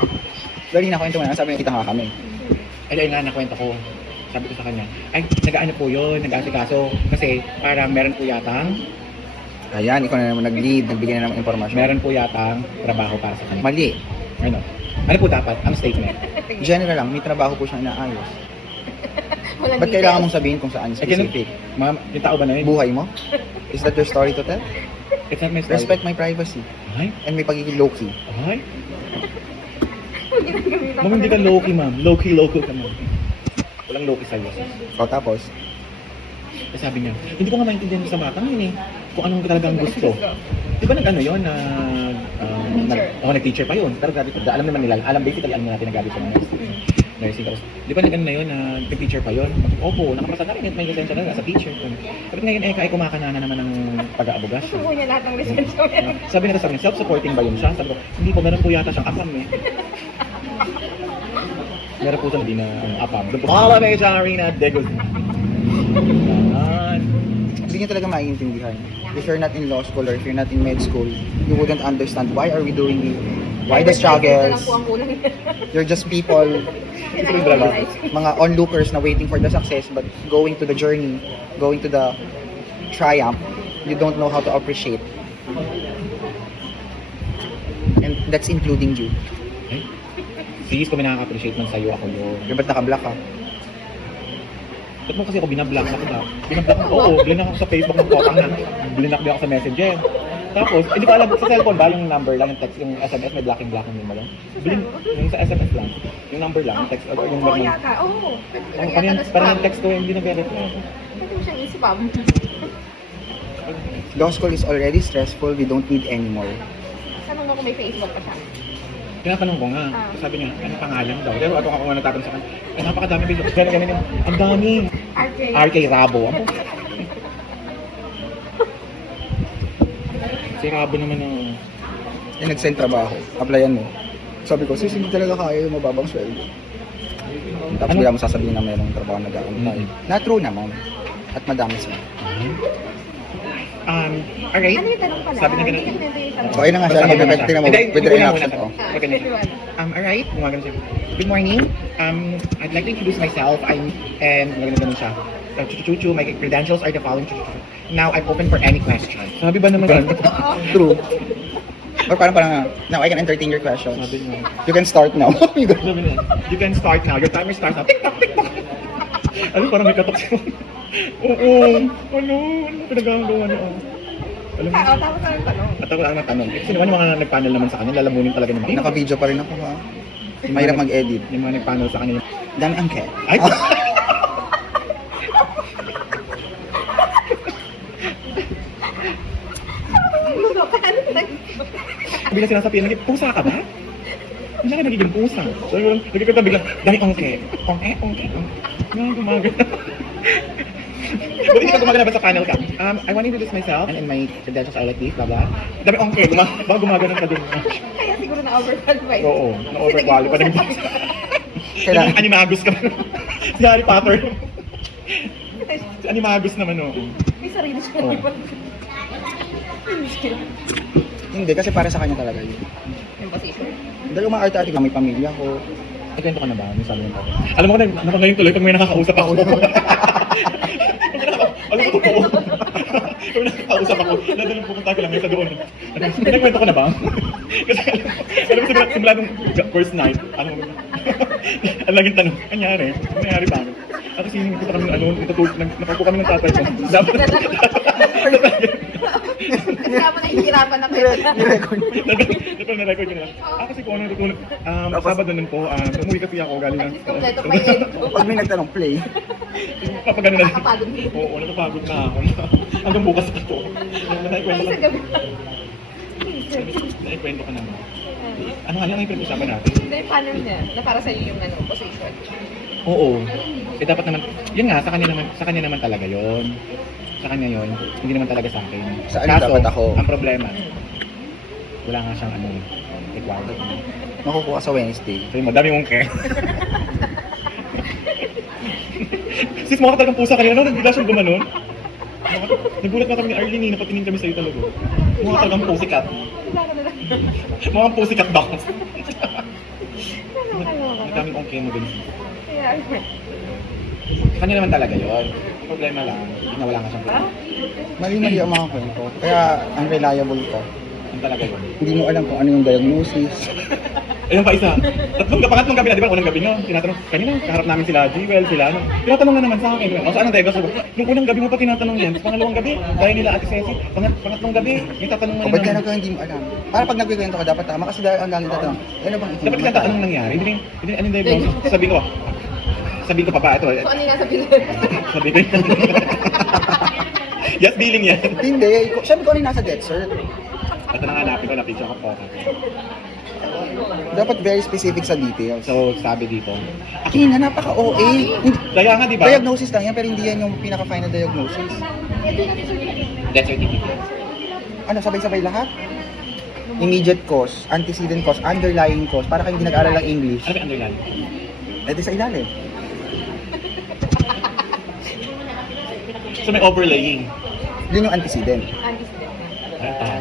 Dali na kwento mo na, sabi niya, kita nga kami. Ay, nga, nakwento ko. Sabi ko sa kanya, ay, nag-ano po yun, nag-asikaso. Kasi parang meron po yatang, Ayan, ikaw na naman nag-lead, nagbigay na ng impormasyon. meron po yatang trabaho para sa kanya. Mali. Ano? Ano po dapat? Ang statement? General lang, may trabaho po siyang inaayos. Walang Ba't kailangan mong sabihin kung saan Eh, ganun- specific? Yung tao ba na yun? Buhay mo? Is that your story to tell? It's not my style. Respect my privacy. Ay? And may pagiging low-key. Ay? Huwag ginagamitan Ma'am, hindi ka low-key, ma'am. Low-key ka, ma'am. Walang low-key sa'yo. O tapos, Eh, sabi niya, hindi ko nga maintindihan sa batang yun eh. Kung anong talagang gusto. Di ba nag-ano yun, nag-teacher pa yun. Pero grabe, alam naman nila, basically, alam natin na grabe sa mga nursing. Tapos, di ba nag-ano na yun, nag-teacher pa yun? Opo, nakapasa na rin, may lisensya na sa teacher. Pero ngayon, ay kumakanana naman ng pag-aabogasyon. Gusto niya lahat ng lisensya. Sabi nila sa akin, self-supporting ba yun siya? Sabi ko, hindi po, meron po yata siyang apam eh. Meron po siyang hindi na apam. Doon po, Mala may Arena, Degos. hindi niya talaga maiintindihan. If you're not in law school or if you're not in med school, you wouldn't understand why are we doing it, why the struggles. You're just people, mga onlookers na waiting for the success but going to the journey, going to the triumph, you don't know how to appreciate. And that's including you. Eh? Sis, kung may nakaka-appreciate man sa'yo, ako yun. Yung ba't naka-black ka? Ba't mo kasi ako binablock ako ba? Binablock ako, oo. Blinak ako sa Facebook ng potang na. Blinak din ako sa Messenger. Tapos, hindi ko alam, sa cellphone ba yung number lang, yung text, yung SMS, may blocking yun ba lang? Yung sa SMS lang. Yung number lang, yung text, or yung Oo, number. yata. Oo. Parang yung text ko, hindi nag-reply. Pwede mo siyang i-spam. Law school is already stressful, we don't need anymore. Tanong mo kung may Facebook pa siya. Tinatanong ko nga, sabi niya, ano pangalan daw? Pero ako nga natatanong sa kanya, napakadami Facebook. Ganun, ang dami. RK Rabo. Si Rabo naman ang... Yung nag-send trabaho, applyan mo. Sabi ko, sis, hindi talaga kaya yung mababang sweldo. Tapos Ano? bigla mo sasabihin na mayroong trabaho nag-aantay. Na true naman. At madami sila. Alright. Ano yung tanong pala? Sabi niya ganun. Hindi ka pinag-iisip. So, ayun na nga siya. Sabi niya Tingnan mo, Hindi, with the hindi ko na reaction. muna. Oh. Okay, alright. Gumagano siya. Good morning. I'd like to introduce myself. And maganda siya. Chuchu, my credentials are the following. Now, I'm open for any question. Sabi ba naman ganun? True. Or parang, now I can entertain your questions. Sabi niya. You can start now. Sabi niya, you can start now. Your timer starts now. Tik-tock, tik-tock. Ano, parang may katok siya. Oo. Ano pinagagawa niya? Alam mo? Tapos na yung tanong. At ako lang natanong. Kasi naman yung mga nag-panel naman sa kanya, lalamunin talaga naman. Naka-video pa rin ako ha. Mahirap mag-edit. Yung mga nag-panel sa kanya. Dami ang cat. Ay! Bigla sinasabihan, pusa ka ba? Hindi ka nagiging pusa. So, nagkikita bigla, dami ongke. Ongke. Gumagana. Buti ka gumagana ba sa panel ka? I want to introduce myself and in my credentials are like this, blah blah. Dami ongke. Baka gumagana ka din. Kaya siguro na-overqualified. Oo, na-overqualified. Kailangan. Animagus ka. Si Harry Potter. Si Animagus naman, oo. May sarili siya. Oo. Hindi, kasi para sa kanya talaga yun. Yung position. Dahil umaarte-arte ka, may pamilya ko. Nagkwento ka na ba? May sabi mo pa. Alam mo ko na, ngayon tuloy pag may nakakausap ako. Alam mo totoo. Pag may nakakausap ako, nadalang pupunta ko lang ngayon sa doon. Nagkwento ko na ba? Kasi alam mo, simula nung first night, ano mo ang laging tanong, kanyari, nangyari ba? Ako kasi kita kami, nakaupo kami ng tatay ko. Dapat Kasama na hihirapan na kayo. na-record yun lang. Kasi kung anong tutulog, Sabado nun po, umuwi kasi ako galing At ng... least kompleto pa yun. Pag may nagtanong, play. Kapag ano na... Nakapagod din. Oo, nakapagod na ako. Hanggang bukas na ito. Naikwento Sa ka. gabi. Naikwento ka naman. Ano nga yung pinag-usapan natin? Hindi, yung panel niya, na para sa'yo yung position. Oo. Eh dapat naman, yun nga, sa kanya naman talaga yun. Sa kanya yun, hindi naman talaga sa akin. Sa ano dapat ako? Ang problema, wala nga siyang required. Makukuha sa Wednesday. So yun, madami mong care. Sis, mukha ka talagang pusa kanina, no? Bigla siyang gumanon. Nagulat na kami ni Arlene, napatingin kami sa'yo talaga. Mukha talagang pussycat. Mukha kang pussycat box. Madami mong care mo din. Kaya, Kanya naman talaga yun. Ang problema lang, nawala nga siyang plan. Mali-mali ang mga kwento. Kaya, unreliable ko. Yun talaga yun. Hindi mo alam kung ano yung diagnosis. Ayun pa isa. Pangatlong gabi na, di ba? Unang gabi nyo, tinatanong, kanina, kaharap namin sila, Jewel, sila, ano. Tinatanong na naman sa akin, o saan ang Dego? Nung unang gabi mo pa tinatanong yan, pangalawang gabi, dahil nila Ate Ceci, pangatlong gabi, may tatanong na O ba't naman. ka hindi mo alam? Para pag nagkikwento ka, dapat tama kasi dahil ang lagi tatanong, ano bang Dapat kita anong nangyari? Hindi, anong diagnosis? Sabihin ko pa ba, ito, So, ano yung nasa pilit? sabi ko yan. Yes, billing yan. Hindi, sabi ko ano yung nasa death cert. Ito na nga, napin ko, napicture ko po. Dapat very specific sa details. So, sabi dito, Akin na, napaka-OA. kaya nga, di ba? Diagnosis lang yan, pero hindi yan yung pinaka-final diagnosis. Death certificate. Ano, sabay-sabay lahat? Immediate cause, antecedent cause, underlying cause, para kayo hindi nag-aaral ng English. Ano ba yung underline? Eh, di sa ilalim. So, may overlaying. Yun yung antecedent.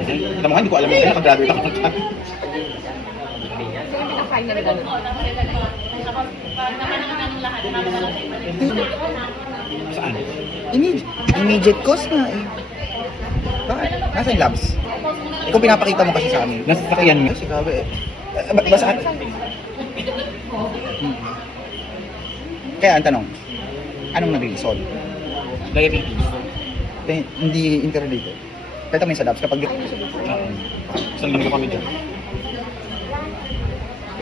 Kita mo nga, hindi ko alam yung nakagraduate ako. So, yung pinaka-final ganun. Saan? Immediate cause nga eh. Bakit? Nasa yung labs? Ikaw pinapakita mo kasi sa amin. Nasa sakyan mo. Kasi grabe eh. Basta Kaya ang tanong, anong nag-resolve? Diabetes. Hindi interrelated. Kaya tama yung sa labs kapag Isang linggo kami dyan.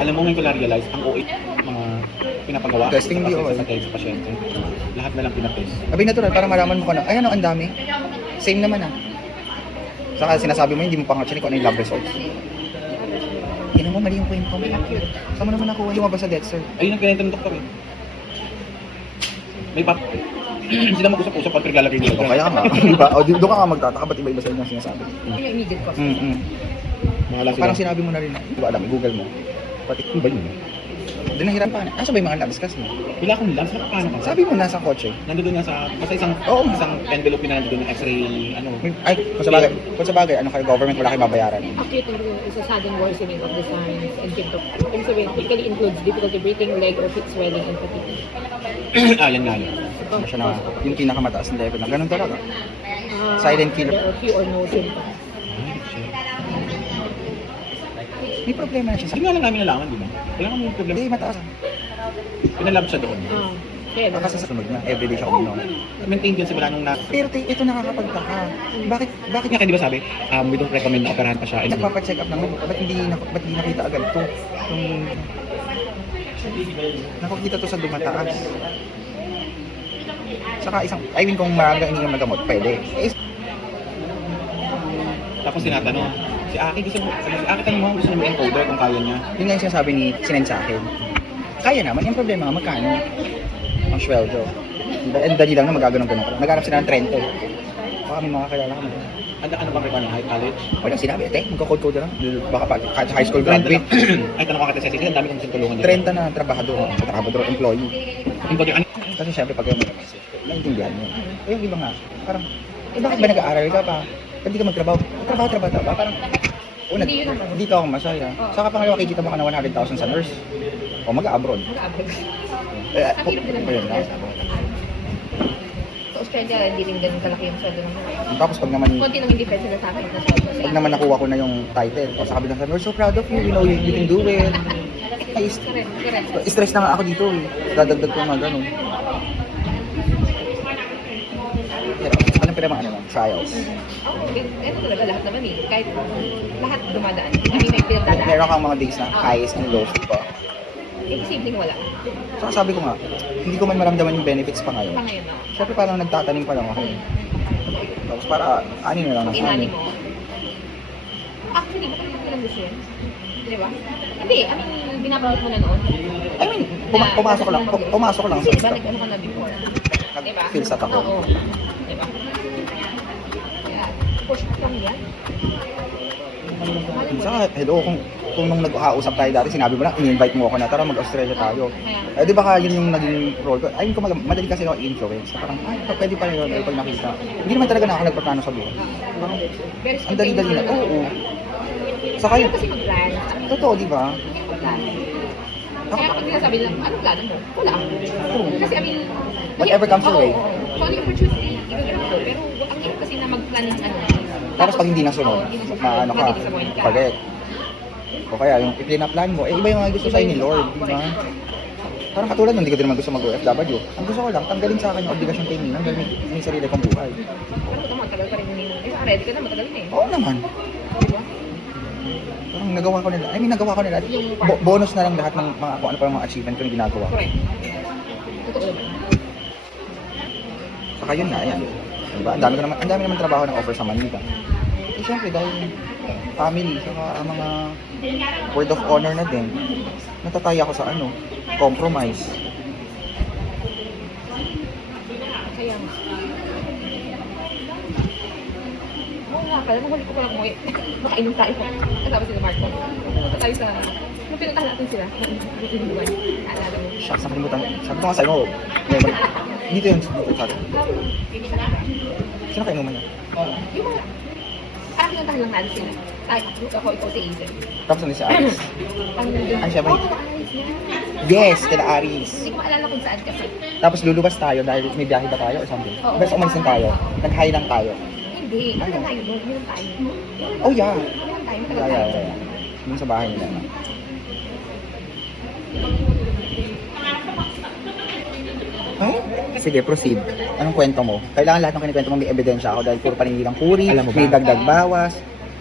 Alam mo ngayon ko na-realize, ang OA, mga pinapagawa Testing di sa OA. sa pasyente. Lahat na lang pinatest. Abi natural para malaman mo ko na, ay ano, ang dami. Same naman ah. Saka sinasabi mo, hindi mo pa nga check kung ano yung lab results. Hindi mo, mali yung point ko. Saan mo naman nakuha yung mabasa death cert? Ayun ang kinenta ng doktor eh. May pap... Sila mag-usap-usap pag naglalagay nila. O kaya nga, diba? O doon ka nga magtataka, ba't iba-iba sa inyo ang sinasabi? Yung immediate cause. Mahala sila. Parang sinabi mo na rin, di ba alam, i-google mo. Pati, Ano ba yun? di nahirapan. Asa ba yung mga labs kasi? Wala akong labs. Paano ka? Sabi mo, nasa kotse. Nandun nga sa... Basta isang... Oo. Isang envelope na nandun ng x-ray... Ano... Ay, kung sa bagay, ano kayo, government, wala kayo babayaran. Acute is a sudden worsening of the signs and symptoms. Ibig sabihin, typically includes difficulty breathing, leg or feet swelling and fatigue. Yan nga yun. Ano siya na, yung pinakamataas na level na, ganun talaga. Uh, Silent killer. There are few or no symptoms. May problema na siya sa... Hindi nga lang namin nalaman, di ba? Wala kami problema. Hindi, mataas. Pinalab siya doon. Kaya Baka sa sunod na, everyday siya uminom. Maintain din simula nung na... Pero ito nakakapagtaka. Bakit Bakit nga kayo di ba sabi, we don't recommend na operahan pa siya. And nagpapacheck up naman? Ba't hindi nakita agad to? Yung... Nakakita to sa dumataas. Saka isang, I mean kung marami kang ininom na gamot, pwede. Eh, tapos tinatanong, si Aki tanong mo, gusto niya mag-encoder kung kaya niya. yun nga yung sinasabi ni Sinen sa akin. Kaya naman, yung problema nga, magkano? Ang sweldo. And dali lang na magaganon-ganon ka lang. Naghanap sila ng 30. Baka may makakilala ka mo. Ano bang requirement? High college? Wala sinabi, magkakode-code lang. Baka pa, kahit sa high school graduate. Ay, tanong ko kasi sa ang dami kong tulungan niya. 30 na trabahador, employee. Ano? Kasi syempre pag yung naiintindihan mo. Eh yung iba nga, parang, bakit ba nag-aaral ka pa? Pag di ka magtrabaho, trabaho ba? Parang, una, Hindi yun naman. hindi ka ako masaya. Saka pangalawa, kikita mo ka na 100,000 sa nurse. O mag-abroad. Mag-abroad. Eh, Ang hirap din ayun na. Sa Australia, hindi rin ganun kalaki yung sweldo ng mga. Tapos pag naman, Konti ng indifference na sa akin na sweldo. pag naman nakuha ko na yung title, o sabi ng we're so proud of you, you know, you can do it. Ay, Correct. stress na nga ako dito eh. Dadagdag ko mga ganun. Pero, alam pa naman ano lang, trials. Ito talaga lahat naman eh. Kahit lahat dumadaan. I mean, may pinagdadaan. Meron kang mga days na highs and lows, di ba? Imposibleng wala. So sabi ko nga, hindi ko man maramdaman yung benefits pa ngayon. Pa ngayon na. Siyempre parang nagtatanim pa lang ako. Tapos para, ano na lang sa Inani amin. mo. Actually, bakit hindi ko lang gusto yun? Di ba? Hindi, I mean, binabalik mo na noon. I mean, pumasok ko lang Kasi sa diba, stock. nag-ano ka na before. Diba? Nag-feel sa ako. Oo. Diba? Kaya, push lang yan. Saka, hello, kung nung nag-uusap tayo dati, sinabi mo na, in-invite mo ako na, tara mag-Australia tayo. Eh, di ba ka yun yung naging role ko? Ayun ko, madali kasi ako i-influence. Parang, pwede pala yun, pag nakita. Hindi naman talaga na ako nagpaplano sa buhay. Parang, Very ang dali-dali na. Oo. Saka Kaya yun, kasi mag-plan. totoo, di ba? Hindi mag-plan. Kaya pag sinasabi nila, anong plano mo? Wala. Kasi I mean, Whatever comes your way. Kung ano yung opportunity, i-grab ko. Pero ang hirap kasi na mag-plan ng ano. Tapos pag hindi nasunod, Oo, hindi nasunod, na ano ka, madidisappoint ka. correct. O kaya yung ipinaplan mo, iba yung mga gusto sa'yo ni Lord, di ba? Parang katulad nun, hindi ko din naman gusto mag-OFW. Ang gusto ko lang, tanggalin sa akin yung obligasyon kay Ninang dahil may sarili kong buhay. Pero ito matagal pa rin yung ready ka na, matagal na eh. Oo naman. Diba? Parang nagawa ko nila. Nagawa ko nila. Bonus na lang lahat ng mga kung ano pa yung mga achievement ko na ginagawa. Correct. Totoo naman. Saka yun na, yan. Diba? Ang dami naman trabaho ng offer sa Manila. Eh, syempre, dahil family, saka ang mga word of honor na din, natataya ako sa compromise. Kaya nga. Oo nga pala, nung huli ko palang umuwi. Makainom tayo. Kasama sila Marco. Punta tayo sa... Nung pinuntahan natin sila. Yung buwan. Naalala mo. Shucks, nakalimutan. Sabi ko nga sa'yo, dito yun, dito sa atin. Sino kainuman niya? Yung mga... Parang pinuntahan lang natin sila. Ay, ako, ikaw si Aiden. Tapos ano si Aris? Ay, siya ba? Oo, Aris yan. Yes, kila Aris. Hindi ko maalala kung saan kasi. Tapos lulubas tayo dahil may biyahe ba tayo or something? Oo. Basta umalis lang tayo. Nag-high lang tayo. Hindi. Ano lang tayo doon? Yun tayo. Oh yeah. Yun tayo. Matagal Yeah, tayo. yeah, yeah. Yung sa bahay nila. Huh? Sige, proceed. Anong kwento mo? Kailangan lahat ng kinikwento mo may ebidensya ako dahil puro paninilang puri, Alam mo ba? may dagdag bawas,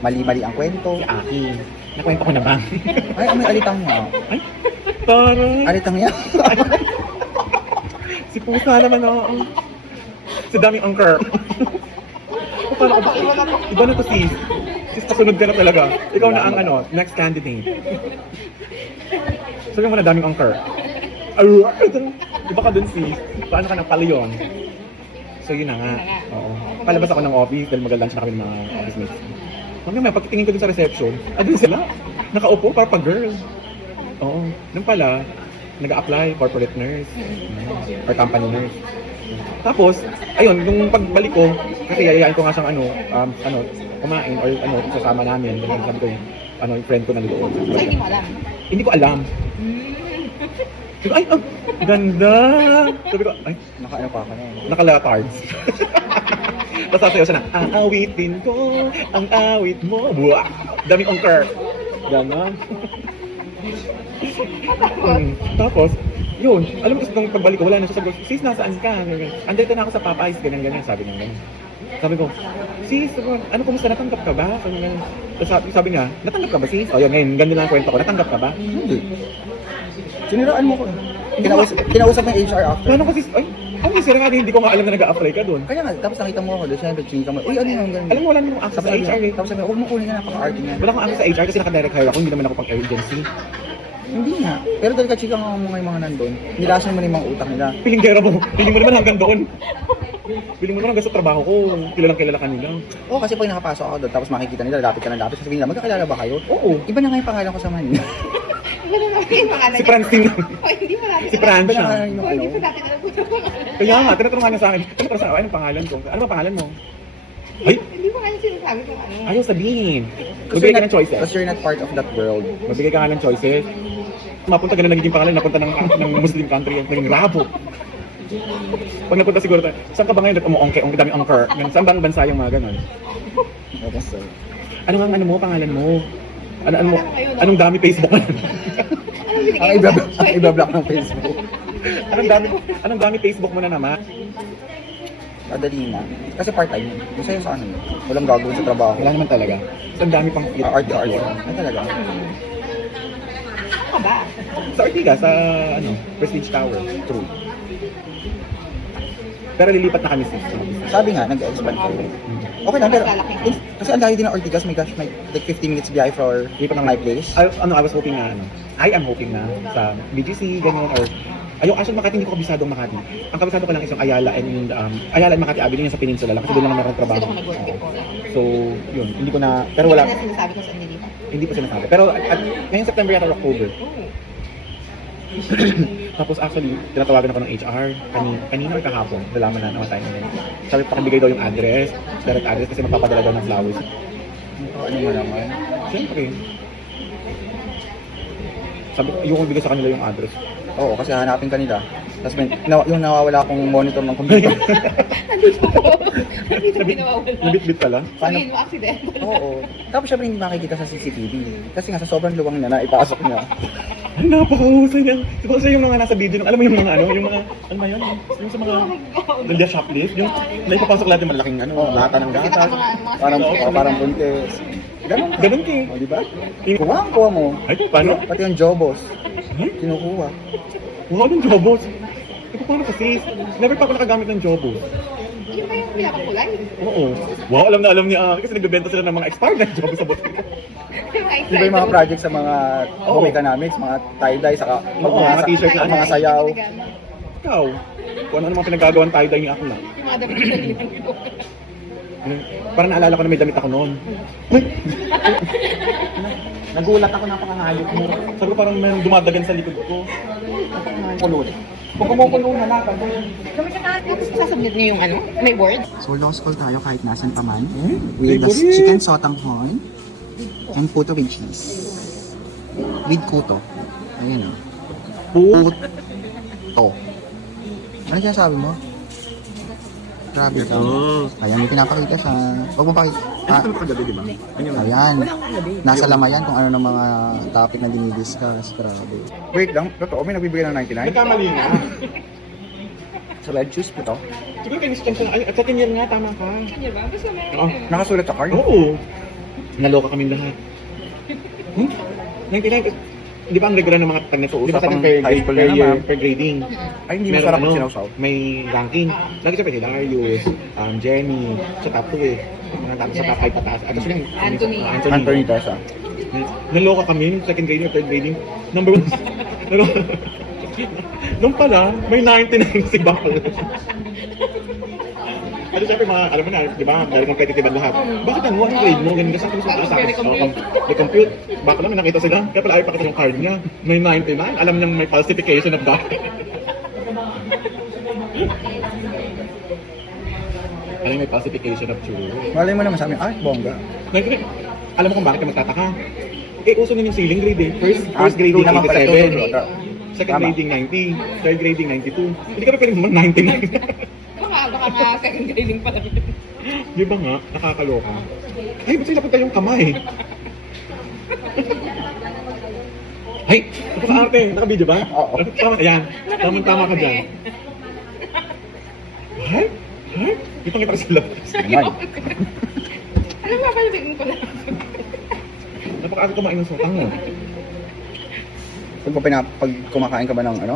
mali-mali ang kwento. Si Aki. Nakwento ko na ba? Ay, may alitang niya. Ay, parang... Alitang niya. Si Pusa naman ako. Si daming angker. O, paano ko ba? Iba na to sis. Sis, kasunod ka na talaga. Ikaw na ang next candidate. Sabi mo na daming angker. Iba ka dun sis. Paano ka ng palayon? So yun na nga. Oo. Palabas ako ng office dahil mag-lunch na kami ng mga office mates. Mamaya, pagtingin ko dun sa reception, andun sila. Nakaupo para pa-girl. Oo. Nung pala, nag-a-apply corporate nurse or company nurse. Tapos, ayun, yung pagbalik ko, kasi yayain ko nga siyang kumain or sasama namin. Sabi ko yung friend ko na doon. So, hindi mo alam. Hindi ko alam. Sabi ko, ay, ang ganda! Sabi ko, ay, Naka-ano pa ako na yun. naka-leotards. Tapos sasayaw siya na, aawitin ko ang awit mo. Buwak! Daming angker. Ganon. Tapos, yun, alam mo kasi nung pagbalik ko, wala na siya. Sabi ko, sis, nasaan ka? Andito na ako sa Popeyes, ganyan-ganyan. Sabi niya, ganyan. Sabi ko, sis, ano, kumusta, natanggap ka ba? Tapos sabi niya, natanggap ka ba, sis? O, yun, ngayon, ganyan lang ang kwento ko, natanggap ka ba? Hindi. Siniraan mo ko. Kinausap ng HR after. Paano ko, sis? Ay, ang isira nga, hindi ko nga alam na nag-a-apply ka doon. Kaya nga, tapos nakita mo ako doon, siyempre, chinika mo, uy, ano yung ganun? Alam mo, wala namang access sa HR eh. Tapos sabi, huwag mo kunin na napaka-arte niya. Wala akong access sa HR kasi naka-direct hire ako, hindi naman ako pang agency. Hindi nga. Pero dahil kachika nga mga yung mga nandun, nilasan mo na yung mga utak nila. Piling mo naman hanggang doon. Piling mo naman hanggang sa trabaho ko, kilalang-kilala ka nila. Oo, kasi pag nakapasok ako doon, tapos makikita nila, lapit ka na lapit, sasabihin nila, magkakilala ba kayo? Oo. Iba na nga yung pangalan ko sa Manila. Iba na naman yung pangalan Si niya. Francine. Oy, hindi mo natin Si alam. Fran Iba na siya. nga yung Oy, hindi pa natin alam kung ano pangalan. Kaya nga, tinatanong niya sa akin, ano sa anong pangalan ko? Ano ba pangalan mo? Ay, Hindi mo nga yung sinasabi kung ano. ayaw sabihin. Magbigay ka ng choices. Because you're not part of that world. Magbigay ka nga ng choices. Mapunta ka na nagiging pangalan, napunta ng Muslim country, naging Rabo. Pag napunta siguro tayo, saan ka ba ngayon umuongke, ang daming angker? Saan bang bansa yung mga ganon? Okay, so. Ano nga ano mo, pangalan mo? Ano mo? Anong dami Facebook mo? Anong binigay Ang mo sa ibablock ng Facebook. Anong dami Facebook mo na naman? Madali na. Kasi part-time yun. Masaya sa ano yun. Walang gagawin sa trabaho. Wala naman talaga. Ang dami pang fit. Art to art. Ay talaga. Ano ba? Sa Ortigas, sa Prestige Tower. True. Pero lilipat na kami sis. Sabi nga, nag-expand kayo. Okay lang, pero kasi ang layo din ng Ortigas, my gosh, may like 15 minutes biyahe for Lipat ng my place. I was hoping na I am hoping na sa BGC, ganyan, or actually Makati, hindi ko kabisadong Makati. Ang kabisado ko lang is yung Ayala and Makati Avenue yung sa Peninsula lang kasi doon lang meron trabaho. Kasi ako nag-work before. So, yun, hindi ko na, pero wala, Hindi na sinasabi ko sa nilita. hindi ko sinasabi. Pero ngayong September yata or October. Tapos actually, tinatawagan ako ng HR kanina or kahapon, nalaman na namatay na yun. Sabi pakibigay daw yung address, direct address kasi magpapadala daw ng flowers. Ano mo naman? Siyempre. Sabi ko, yung bigay sa kanila yung address. Oo, kasi hanapin ka nila. Tapos yung nawawala akong monitor ng computer. Nandito ko. Nandito ko nawawala. Nabitbit pala. Sabihin mo, accident. Oo. Tapos syempre hindi makikita sa CCTV. Kasi nga sa sobrang luwang na ipasok niya. Ay, napakahusay niyan. Diba kasi yung mga nasa video, alam mo yung mga ano, yung mga, ano ba yun? Yung sa mga, nandiya shoplift, yung naipapasok lahat yung malaking ano, lata ng gatas. Parang buntis. Ganun. Ganun king. O, di ba? Kuha mo. Ay, paano? Pati yung jobos. Ay, Kinukuha. wow, ng jobos. Ito paano kasi? Never pa ako nakagamit ng jobos. Yun ba yung pinakakulay? Oo. Wow, alam na alam ni Aki kasi nagbebenta sila ng mga expired na jobos sa boss. Di ba yung mga project sa mga home economics, mga tie-dye, saka Oo, mga t-shirt na mga sayaw. Ikaw, kung ano naman pinagagawan tayo dahil ni ako lang. Yung mga damit na nilang ko. Parang naalala ko na may damit ako noon. Uy! Nagulat ako, napakahayop mo. Sabi ko parang may dumadagan sa likod ko. Kulot. Kung kumukulo na lang. Tapos sasabit niyo yung ano? May words? So, lost call tayo kahit nasan pa man. Hmm? With the Favorite. chicken sotanghon and puto with cheese. With kuto. Ayan o. Puto. Ano sinasabi mo? Grabe ka. Ayan, may pinapakita siya. Huwag mo pakita. Ano ito kagabi, di ba? Ayan. Nasa lamayan kung ano ng mga topic na dinidiscuss. Grabe. Wait lang, totoo, may nagbibigay ng 99? Nagkamali na. Sa red juice po to? Siguro kayo nistan siya. Ay, at sa tinyer nga, tama ka. Kanya ba? Basta may... Oo. Nakasulat sa card? Oo. Naloka kami lahat. 99, di ba ang regular ng mga tag nito? Di ba sa atin per, High school per na year, naman. per grading? Ay, hindi Meron masarap ano, ang sinawsaw. may ranking. Lagi siya pwede, Darius, Jenny, sa top 2 eh. Mga tapos sa top 5 pataas. Ano sila? Anthony. Anthony Tessa. Naloka kami, second grading or third grading. Number 1. Nung pala, may 99 si Bakal. Kasi syempre mga, alam mo na, di ba, dahil competitive ang lahat. Bakit ano, anong grade mo? Ganun kasi ako sa akin. They compute. Baka lang, may nakita sila. Kaya pala ay pakita yung card niya. May 99. Alam niyang may falsification of that. Alam may falsification of true. Malay mo naman sa amin, bongga. Alam mo kung bakit ka magtataka? Eh, uso na yung ceiling grade eh. First True grading naman pala, 87. true. Second Tama. grading 90. Third grading 92. Hindi ka pa pwede naman 99. Baka nga second grading pa namin. Di ba nga? Nakakaloka. Ay, ba't sila punta yung kamay? Ay, ito sa arte. Naka-video ba? Oo. Tama, ayan. Tama ka dyan. Ay? Ay? Kitang-kita ka sila. Naman. Alam mo, palibigin ko na. Napaka-ako kumain ng sotang mo. Pag kumakain ka ba ng ano?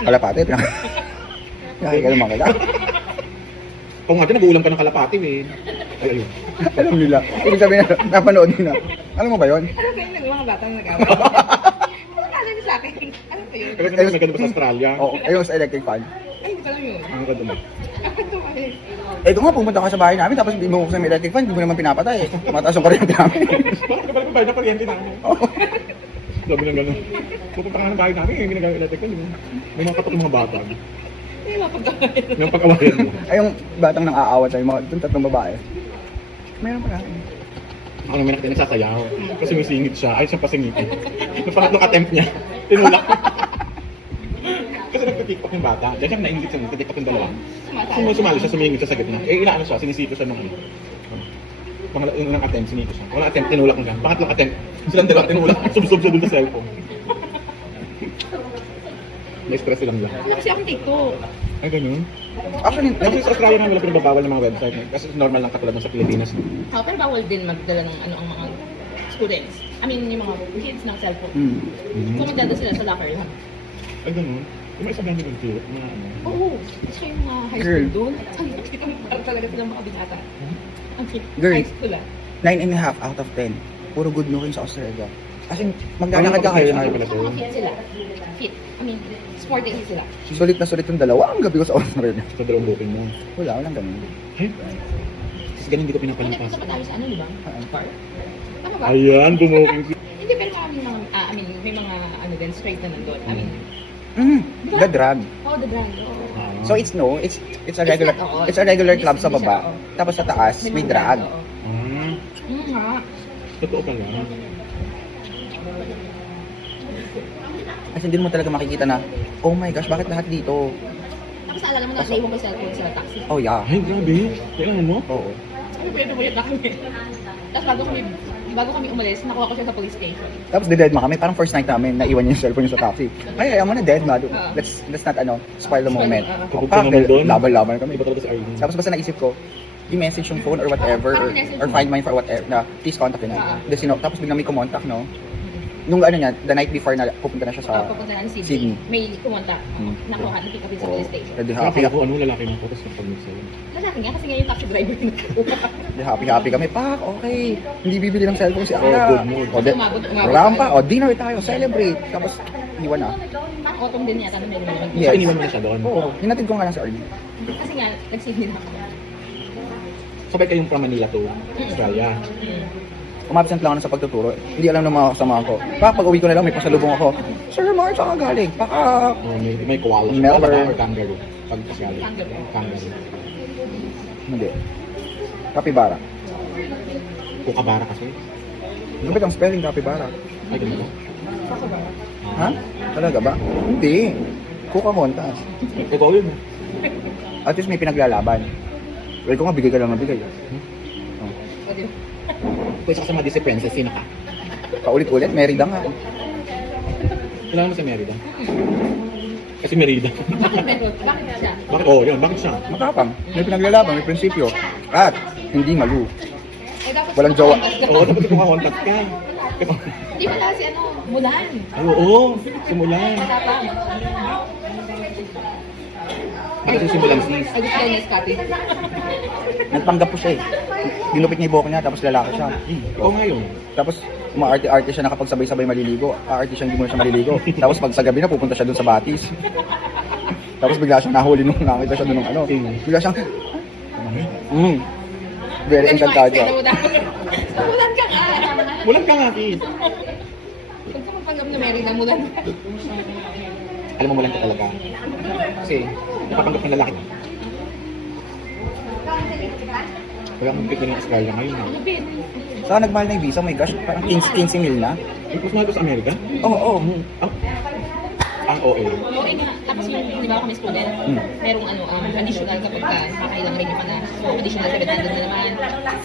Kalapate? Nakikita naman kita. Kung nga din, nag-uulam ka ng kalapati eh. Ay, ayun. Alam nila. Ibig sabihin na, napanood nila. Alam mo ba yun? Alam kayo ng mga batang nag-away. Ano kala niyo sa akin? Ano ba yun? Pero kasi may ganun ba sa Australia? Oo, ayun sa electric fan. Ay, hindi ko alam yun. Ano ka doon? Ito kami. Eh, ito nga, pumunta ka sa bahay namin, tapos hindi mo buksan yung electric fan, hindi mo naman pinapatay eh. Mataas yung kuryente namin. Bakit ka pala bayad na kuryente namin? Sabi ng gano'n. Pupunta ka ng bahay namin, hindi nag electric fan. May mga katok ng mga bata. May mga pagkain. May pag-awayan mo. Ay, yung batang nang aawat sa'yo, mga itong tatlong babae. Meron pa na. Ako naman nakita nagsasayaw. Kasi may singit siya. Ay, siyang pasingipin. Yung pangatlong attempt niya, tinulak. Kasi nagtitiktok yung bata. Diyan siya naingit siya, nagtitiktok yung dalawa. Sumali siya, sumingit siya sa gitna. Eh, inaano siya, sinisito siya nung ano. Yung unang attempt, sinito siya. Unang attempt, tinulak mo siya. Pangatlong attempt, silang dalawa, tinulak. Sub-sub siya dun sa cellphone. Na-stress silang lahat. Ano kasi akong TikTok? Ay, ganun. Actually, Kasi sa Australia nga wala pinagbabawal ng mga website. Kasi normal lang katulad ng sa Pilipinas. Oh, pero bawal din magdala ng ano ang mga students. I mean, yung mga kids ng cellphone. Kung magdala sila sa locker lang. Ay, ganun. Yung may isa ganun yung cute. Mga ano. Oo. Tapos yung mga high school doon. Ang kita mo parang talaga silang mga binata. Ang cute. Girl. High school ah. 9.5 out of 10. Puro good looking sa Australia. Kasi maglalakad ka kayo. Ay, pala to. Mga fit sila. Fit. I mean, sporty sila. Sulit na sulit yung dalawa. Ang gabi ko sa Australia. Sa dalawang booking mo. Walang ganun. Ay, kasi ganun hindi ko Punta pinapalampas. pa tayo sa ano, di ba? Park? Tama ba? Ayan, bumuking. Hindi, pero maraming mga, I mean, may mga ano din, straight na nandun. I mean, The drag. oh, the brand, oo. So it's a regular not, oo. it's a regular Hindi- club sa hindi siya, baba. oo. Tapos sa taas may mga drag. oo. Ah, Nga. totoo pala. Kasi hindi mo talaga makikita na, oh my gosh, bakit lahat dito? Tapos naalala mo na, naiwan ko yung cellphone sa taxi. Oh yeah. Ay, grabe. Kailangan mo? Oo. Sabi, pwede mo yun na kami. Tapos bago kami umalis, nakuha ko siya sa police station. Tapos deadma kami, parang first night namin, naiwan niya yung cellphone niya sa taxi. Ay, ayaw mo na deadma. Let's not spoil the moment. Kapag ka naman doon, Laban-laban kami. Iba talaga si Arlene. Tapos basta naisip ko, i-message yung phone or whatever, or find mine for whatever, na please contact yun. Tapos biglang may kumontak, no? Nung ano niya, the night before na pupunta na siya sa Papunta na ng Sydney. Sydney. May kumonta. Nakuha, napick up yun sa police station. Di Happy happy, ako, ano, lalaki ng photos ng pag-mix sa'yo. Lalaki nga kasi nga yung taxi driver yung nagkuha. happy kami. Pak, okay. Hindi bibili ng cellphone si Ara. good mood. Umabot pa. O, dinner tayo, celebrate. Tapos, iwan na. Parang autumn din yata na meron naman. Yes. So, iniwan mo na siya doon? Oo, hinatid ko nga lang sa Arlene. Kasi nga, nag-Sydney na ako. Sabay kayong from Manila to Australia. Umabsent lang ako sa pagtuturo. Hindi alam ng mga kasama ko. Pak, pag uwi ko na lang, may pasalubong ako. Sir Mark, saan ka galing? Pak, May koala siya. Melbourne. Or kangaroo. Pag Australia. Kangaroo. hindi. Capybara. Kukabara kasi. Lupit ang spelling, capybara. Ay, ganito. Ha? Talaga ba? Hindi. Kukamontas. Ito yun. At least may pinaglalaban. Well, kung nga, bigay ka lang ng bigay. O, di ba? Pwede sa mga si Princess, sino ka? Paulit-ulit, Merida nga. Kailangan mo si Merida. Kasi Merida. Bakit meron? Bakit siya? Bakit? Oh, yun. Bakit siya? Matapang. May pinaglalaban, may prinsipyo. At hindi malu. Eh, dapat Walang jowa. Oo, dapat kumakontak ka. Hindi pala si ano, Mulan. Ay, oo. Simulan. Matapang. Bakit simulan sis? Ay, gusto niya Scotty. Nagpanggap po siya eh. Ginupit niya yung buhok niya, tapos lalaki siya. Oo nga yun. Tapos umaarte-arte siya na kapag sabay-sabay maliligo. Aarte siya, hindi muna siya maliligo. Tapos pag sa gabi na, pupunta siya dun sa Batis. Tapos bigla siyang nahuli nung nakita siya dun ng ano. Bigla siyang, very encantado. Mulan ka nga. Mulan ka nga, sis. Huwag ka magpanggap na Mary na Mulan. Alam mo, mulan ka talaga. Kasi, napapanggap ng lalaki. Kaya mong pito ng Australia ngayon, ha? Ano, Ben? Saka nagmahal na yung visa, oh my gosh, parang 15 mil na. Mas mahal ko sa Amerika? Oo, Ang OA. Okay nga. Tapos yung, di ba kami student, merong ano, additional kapag kakailang rin ka na. So, additional 700 na naman.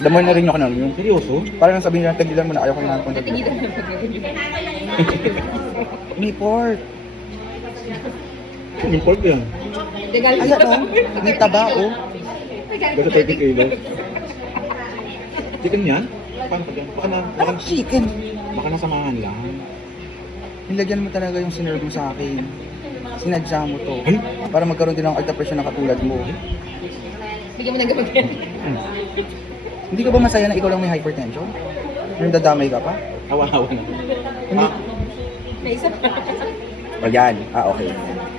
Damay na rin ako na yun. Seryoso? Parang sabihin nila, tagilan mo na, ayaw ko na punta dito. Natigilan na pag-review. Niport. Import yan. Legal. Ayan o, may taba o. Gasa 30 kilos. Chicken yan? Paano pa yan? Baka Chicken. nasamahan lang. Nilagyan mo talaga yung sinerve mo sa akin. Sinadya mo to. Ay? Para magkaroon din ng alta pressure na katulad mo. Bigyan mo ng gamot yan. Hindi ka ba masaya na ikaw lang may hypertension? Yung dadamay ka pa? Hawa-hawa na. Hindi. Naisip ka. O yan. Okay.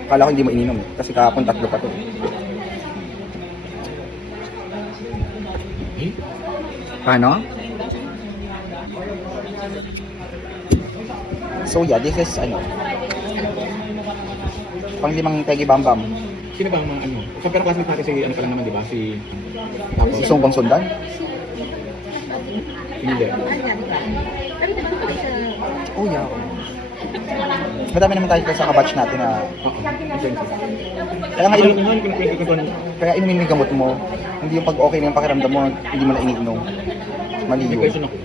Akala ko hindi mo ininom eh. Kasi kahapon 3 pa to. Eh? Paano? So yeah, this is ano. Pang-5 Tegi Bambam. Sino ba ang mga ano? Compare classmate natin si ano pa lang naman, di ba? Si... Tapos, Gusto mo bang sundan? hindi. Ano nga, di ba? Pero di ba kami sa... Oh yeah. Madami naman tayo sa kabatch natin na Oo. kaya nga Alam inumin, mo nga, kinukwento ko doon. kaya inumin mo yung gamot mo. Hindi yung pag okay na yung pakiramdam mo, hindi mo na iniinom. Mali May yun. question ako.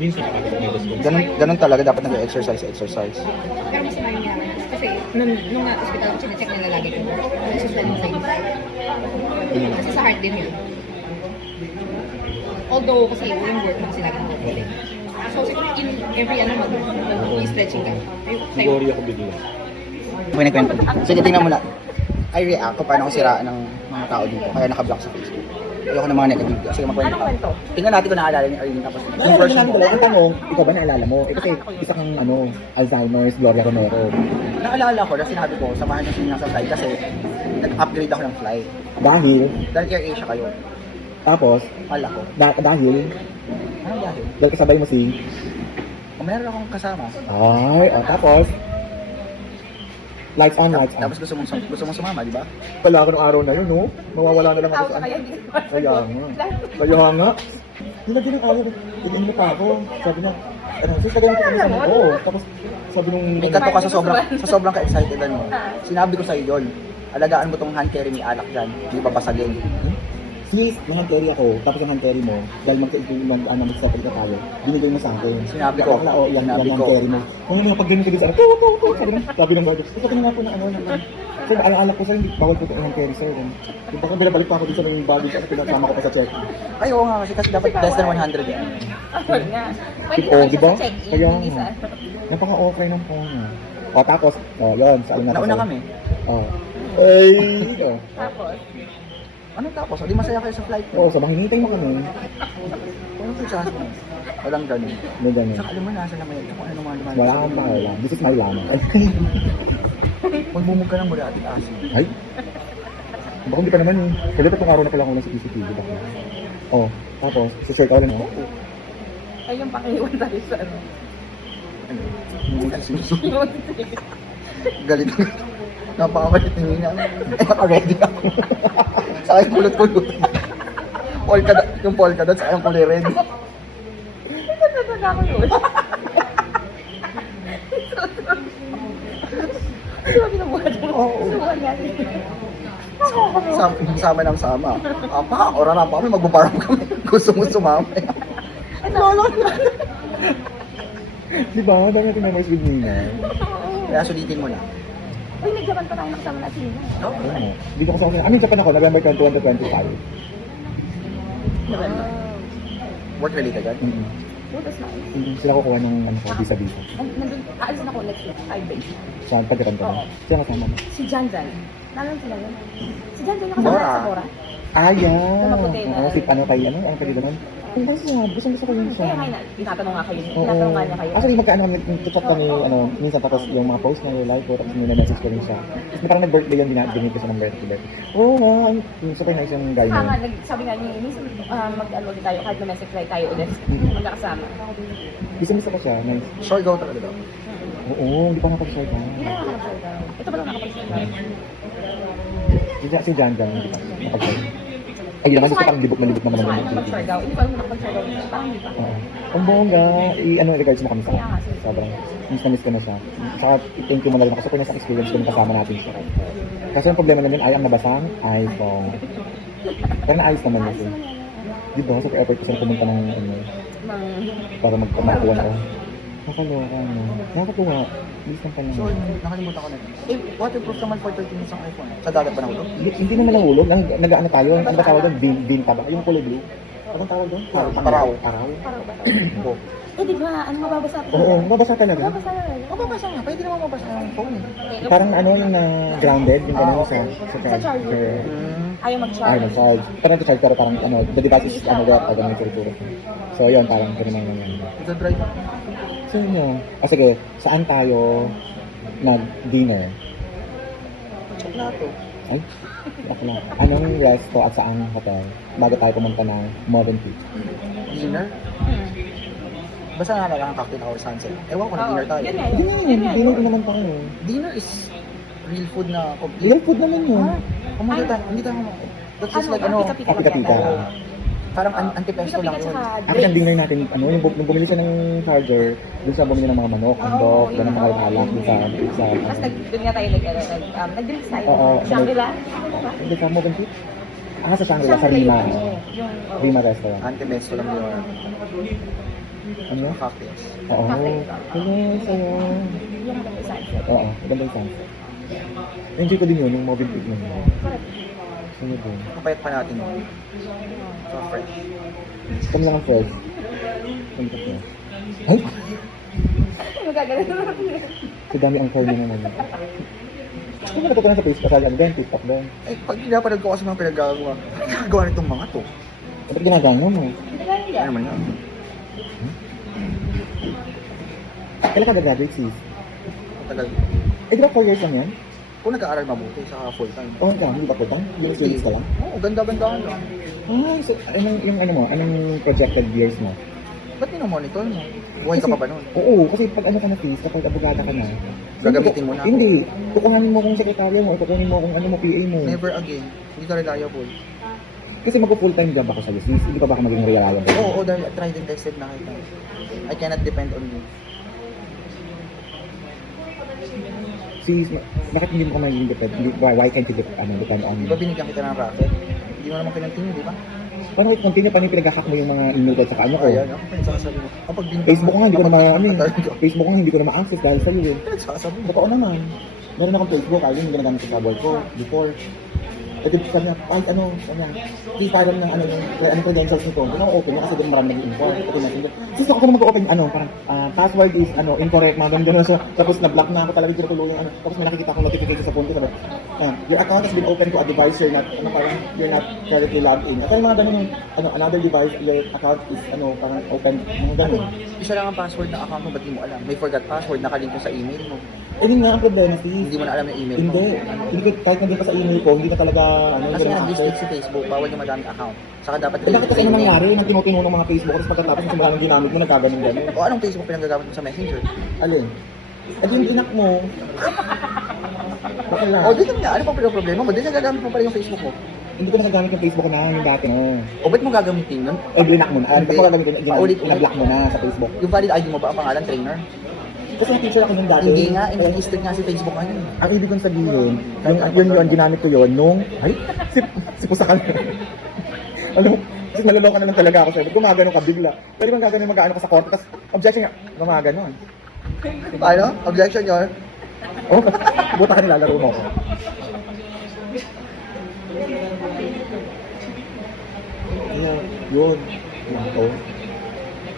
Minsan kapag may gusto. Ganun talaga dapat exercise. Pero mas maraming nga. Kasi nung na-hospital ako, chinecheck nila lagi ko. Nasusunod yung sa'yo. Kasi sa heart din yun. Although, kasi yung work mo sila gano'n. So, siguro in every ano mag-stretching ka. Siguri ako bigla. May nagkwento. Sige, tingnan mo na. I react kung paano ko siraan ng mga tao dito. Kaya nakablock sa Facebook. Ayoko ng mga negative. Sige, magkwento ka. Tingnan natin kung naalala ni Arlene. Tapos, yung version ko. Ang tanong, ikaw ba naalala mo? Eh kasi isa kang Alzheimer's, Gloria Romero. Naalala ko na sinabi ko, samahan niyo siya sa flight kasi nag-upgrade ako ng flight. Dahil, Dahil AirAsia kayo. tapos, Kala ko. dahil, Ano dahil? dahil kasabay mo si, O meron akong kasama. tapos, lights on. Tapos gusto mong sumama, di ba? Wala ako ng araw na yun, no? Mawawala na lang ako sa ano. Kaya nga. Nilagyan ng araw. Tignan mo pa ako. Sabi niya, Ano, sis, kagaya ko kami sa oo. Tapos, sabi nung... May kanto ka sa sobrang ka-excitedan mo. Sinabi ko sa'yo yun. Alagaan mo tong hand carry ni alak dyan. Hindi babasagin. Sis, yung hand carry ako, tapos yung hand carry mo, dahil mag-settle ka tayo, binigay mo sa akin. Sinabi ko. Akala, oh, yan Sinabi hand ko. carry mo. Kung ano, pag ganun ka din sa sabi ng guardia, sabi na nga po na ano, sir, alang-alak ko sir, hindi bawal po ito yung hand carry sir. Di ba kung binabalik pa ako din sa yung baggage at pinasama ko pa sa check. Ay, oo nga kasi dapat less than 100 yan. Ayun nga. Pwede Oh, naman di siya ba? sa check-in. Kaya Hindi sa... napaka-okay ng phone niya. O, tapos, yun, sa una Nauna kami. Ay, Tapos, Ano tapos? O, di masaya kayo sa flight Oo, mo. sa hinihintay mo kami. Kung sa chance mo. Walang ganun. May ganun. Saka alam mo, nasa naman yun. Kung ano naman naman. Wala kang pakialam. This is my lamang. Magbumog ka ng mula ating asin. Ay? Baka hindi pa naman eh. Kaya tatlong araw na pala ako nasa CCTV. Baka. Oh, tapos, si-share ka ulit, no? ay yung pakiiwan tayo sa ano. Sinusunod. Galit na. Napakamalit ni Nina. Eh, naka-ready ako. Saka yung kulot-kulot. Yung polka dot, saka yung kulay red. Nagtataka ko yun. Di ba binubuhat mo? Oo. Binubuhat nga rin. Sama ng sama. Apa, oras na pa kami, magbabarang kami. Gusto mo sumama. Lolo. Di ba? Dami natin memories with Nina. Kaya sulitin mo na. Uy, nag-Japan pa tayo nakasama na sila. Oo. Dito ko sa akin. Ano yung Japan ako? November 21 to 25. November. Work related yan? Mm-hmm. Oh, that's nice. Sila kukuha ng ano ko, visa-visa. Nandun, aalisin ako next week, 5 days. Saan? Pag-Japan ka na? Oo. Sino kasama mo? Si Janjan. Nalang sila yun. Si Janjan yung kasama Bora. sa Bora. Ah, yeah. Yung maputi na- Oo, si ano kayo, ang pwede naman. Ang kasi nga, gusto ko yun siya. Kaya nga, tinatanong nga kayo. Oo. Tinatanong nga niya kayo. Actually, magkaano kami, nag-chat kami, minsan tapos yung mga post na like ko, tapos message ko rin siya. Tapos parang nag-birthday yun, dinigit ko siya ng birthday. Oo nga, super nice yung guy Nga, niya. sabi nga niya, minsan mag-ano ulit tayo, kahit domestic flight tayo ulit. Magkakasama. Gusto ko siya, nice. Sure go talaga daw. Oo, hindi pa nakapag-share ka. Hindi na nakapag-share daw. Ito ba lang nakapag-share? Si Jan, hindi pa nakapag-share. Ay, naman, gusto parang libot naman Gusto nga, naman. nakapag-share daw. Hindi ko alam kung nakapag-share daw. Parang hindi pa. Oo. Ang bongga, regards mo kami sa Kaya nga, sige. sobrang miss ko na siya. Saka thank you mo na rin ako sa sa experience ko nung kasama natin siya. Kasi ang problema namin ay ang nabasang iPhone. Pero naayos naman natin. Di ba? Sa effort ko sila pumunta ng para magpamakuha ako. Nakaloka no. Nakakatuwa. Bilis ng kanya. So, nakalimutan ko na. Eh, waterproof naman for 30 minutes ang iPhone. Sa dagat pa na ulo? Hindi naman nahulog. Nag-ano tayo? Ano ba tawag doon? Bin taba? Yung kulay blue? Anong tawag doon? Paraw. Paraw? Parang ba? Oo. Eh, di ba? Ano mababasa? Oo, mabasa talaga. Mababasa na rin. O, babasa nga. Pwede naman mabasa ng phone eh. Parang ano yung na grounded, yung gano'n sa Sa charger. Ayaw Ay, mag-charge. nag-charge. Pero nag-charge pero parang ano, the device is ano there, pag may turo. So, yun, parang ganun ang nangyari. Ito drive. So, yun. Sige, saan tayo nag-dinner? Choklato. Ay, ako lang. Anong resto at saang hotel bago tayo pumunta ng Modern Peak? Dinner? Basta naalala ang cocktail or sunset. Ewan ko na dinner tayo. Yun nga, Hindi yun. na Yun nga, dinner yun. naman tayo. Dinner is real food na complete. Real food naman yun. Kung hindi tayo that's just like Ano, ano, pika-pika lang Pika-pika. yata. parang anti-pesto lang Pika-pika yun. tsaka Ako yung drinks. dinner natin, ano, yung nung bumili siya ng charger, dun sa bumili ng mga manok, Oo, andok, yun, ganun mga oo. alak, dun sa, Tapos doon nga tayo nag-drinks tayo. Oo, Shangri-La. hindi sa Modern Peak? Ah, sa Shangri-La, sa Rima. Yung, Rima restaurant. Anti-pesto lang yun. Ano? Cocktails. Oo. Cocktail. Hello, sa'yo. yung maganda sunset. Oo, maganda yung sunset. Enjoy ko din yun, yung Modern Peak nun. Sa'yo din. Kapayat pa natin yun. So fresh. Kami lang ang fresh. Kami ka fresh. Ay! Magagalit na Sa dami ang curly naman. Ano ba natutunan sa Facebook? Sa din, TikTok din. Eh, pag pinapanood ko kasi mga pinagagawa, pinagagawa nitong mga to. Dapat ginagano mo. Ano naman yan? Kailan ka gagraduate, sis? Matagal. Eh, di ba 4 years lang yan? Kung nag-aaral mabuti sa full time. Oo, ka, hindi ba po ba? Yung students ka lang? Oo, ganda-ganda lang. Ah, so, yung ano mo, anong projected years mo? Ba't monitor mo? Buhay ka pa ba nun? Oo, kasi pag ano ka na, sis, kapag abogada ka na, Gagamitin mo na ako. Hindi. Kukuhanin mo kung sekretarya mo, kukuhanin mo kung ano mo, PA mo. Never again. Hindi ka reliable. Kasi mag-full-time job ako sa'yo, sis. Hindi pa ba ako maging reliable? Oo, dahil tried and tested na kita. I cannot depend on you. Sis, bakit hindi mo ka maging depend? Why can't you depend on Di me? ba binigyan kita ng racket? Hindi mo naman kinontinue, di ba? Paano kayo continue? Paano yung pinag-hack mo yung mga email ko at saka ano ko? Ayan, ako pinagsasabi mo. Kapag Facebook ko nga, hindi ko na Facebook ko nga, hindi ko na ma-access dahil sa'yo eh. Pinagsasabi mo. Totoo naman. Meron akong Facebook, ayun yung ginagamit ko sa work ko before. Eh, di sabi niya, kahit ano, please parang ng credentials nito. Hindi ako open kasi doon marami nag-info. Kasi messenger. Sis, ako na mag-open, parang password is, incorrect, mga ganun. So, tapos na-block na ako talaga, tinutulungan, tapos may nakikita akong notification sa phone ko, sabi, your account has been open to a device you're not, parang, you're not currently logged in. At yung mga ganun yung, another device, your account is, parang open, mga ganun. Isa lang ang password ng account mo, ba't di mo alam? May forgot password, nakalink ko sa email mo. Eh, yun nga ang problema, sis. Hindi mo na alam yung email mo. Hindi ko, kahit nandun pa sa email ko, hindi na talaga, Kasi hindi nga na nag-restrict si Facebook, bawal yung madaming account. Saka dapat Eh, bakit kasi ano nangyari? Nang tinutino ng mga Facebook, tapos pagkatapos simula ng ginamit mo, nagkaganon-ganon. O anong Facebook pinagagamit mo sa Messenger? Alin? Eh, di yung inak mo. Bakit lang? O, dito nga, ano pang problema mo? Di nagagamit mo pala yung Facebook mo. Hindi ko nagagamit yung Facebook ko na, yung dati mo. O, ba't mo gagamitin yun? Eh, blinak mo na. Ano Hindi. ko gagamitin? Ulit. Ina-block mo na sa Facebook. Yung valid ID mo ba ang pangalan, trainer? Kasi na-teacher ako nung dati. Hindi nga, ini-strict nga si Facebook ngayon. Ang ibig kong sabihin, yun, ginamit ko yun nung, si Pusakan. Ano, kasi naloloka na lang talaga ako sa'yo. Ba't gumagano ka bigla? Pwede bang gagano mag-ano ka sa korte? Tapos, objection nga, gumagano. Ano? Objection yun? Oh, buta ka nilalaro mo ako. Ayan, yun. Oh.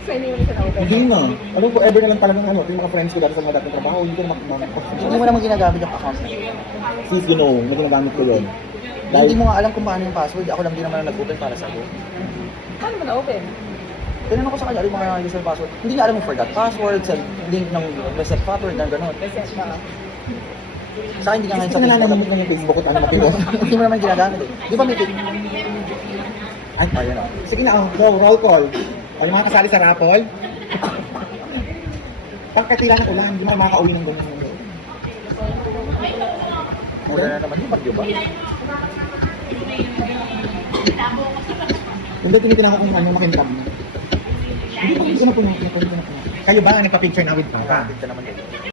So, hindi mo na siya na-open. Hindi na. Alam ko, ever na lang talagang yung mga friends ko dati sa mga dating trabaho, hindi ko na Hindi mo naman ginagamit yung account na. Sis, na ginagamit ko yun. Hindi mo nga alam kung paano yung password. Ako lang din naman ang nag-open para sa'yo. Paano mo na-open? Tinanong ko sa kanya, ano yung mga user password. Hindi niya alam yung forgot password, sa link ng reset password, na gano'n. Reset ba? Sa akin, hindi ka ngayon sa Kasi Facebook. nalalamit na yung Facebook at ano mapilo. Hindi mo naman ginagamit eh. Di ba may Ay, Ayun o. sige na, go, roll call. Ay, mga kasali sa raffle. Pagkatila ng ulan, hindi mo makakauwi ng ganun. Mura na naman yung bagyo ba? Hindi, tinitin ako kung ano, makintab na. Hindi, pag ko na po. Kayo ba, nagpa-picture na with Papa? Ito naman yun.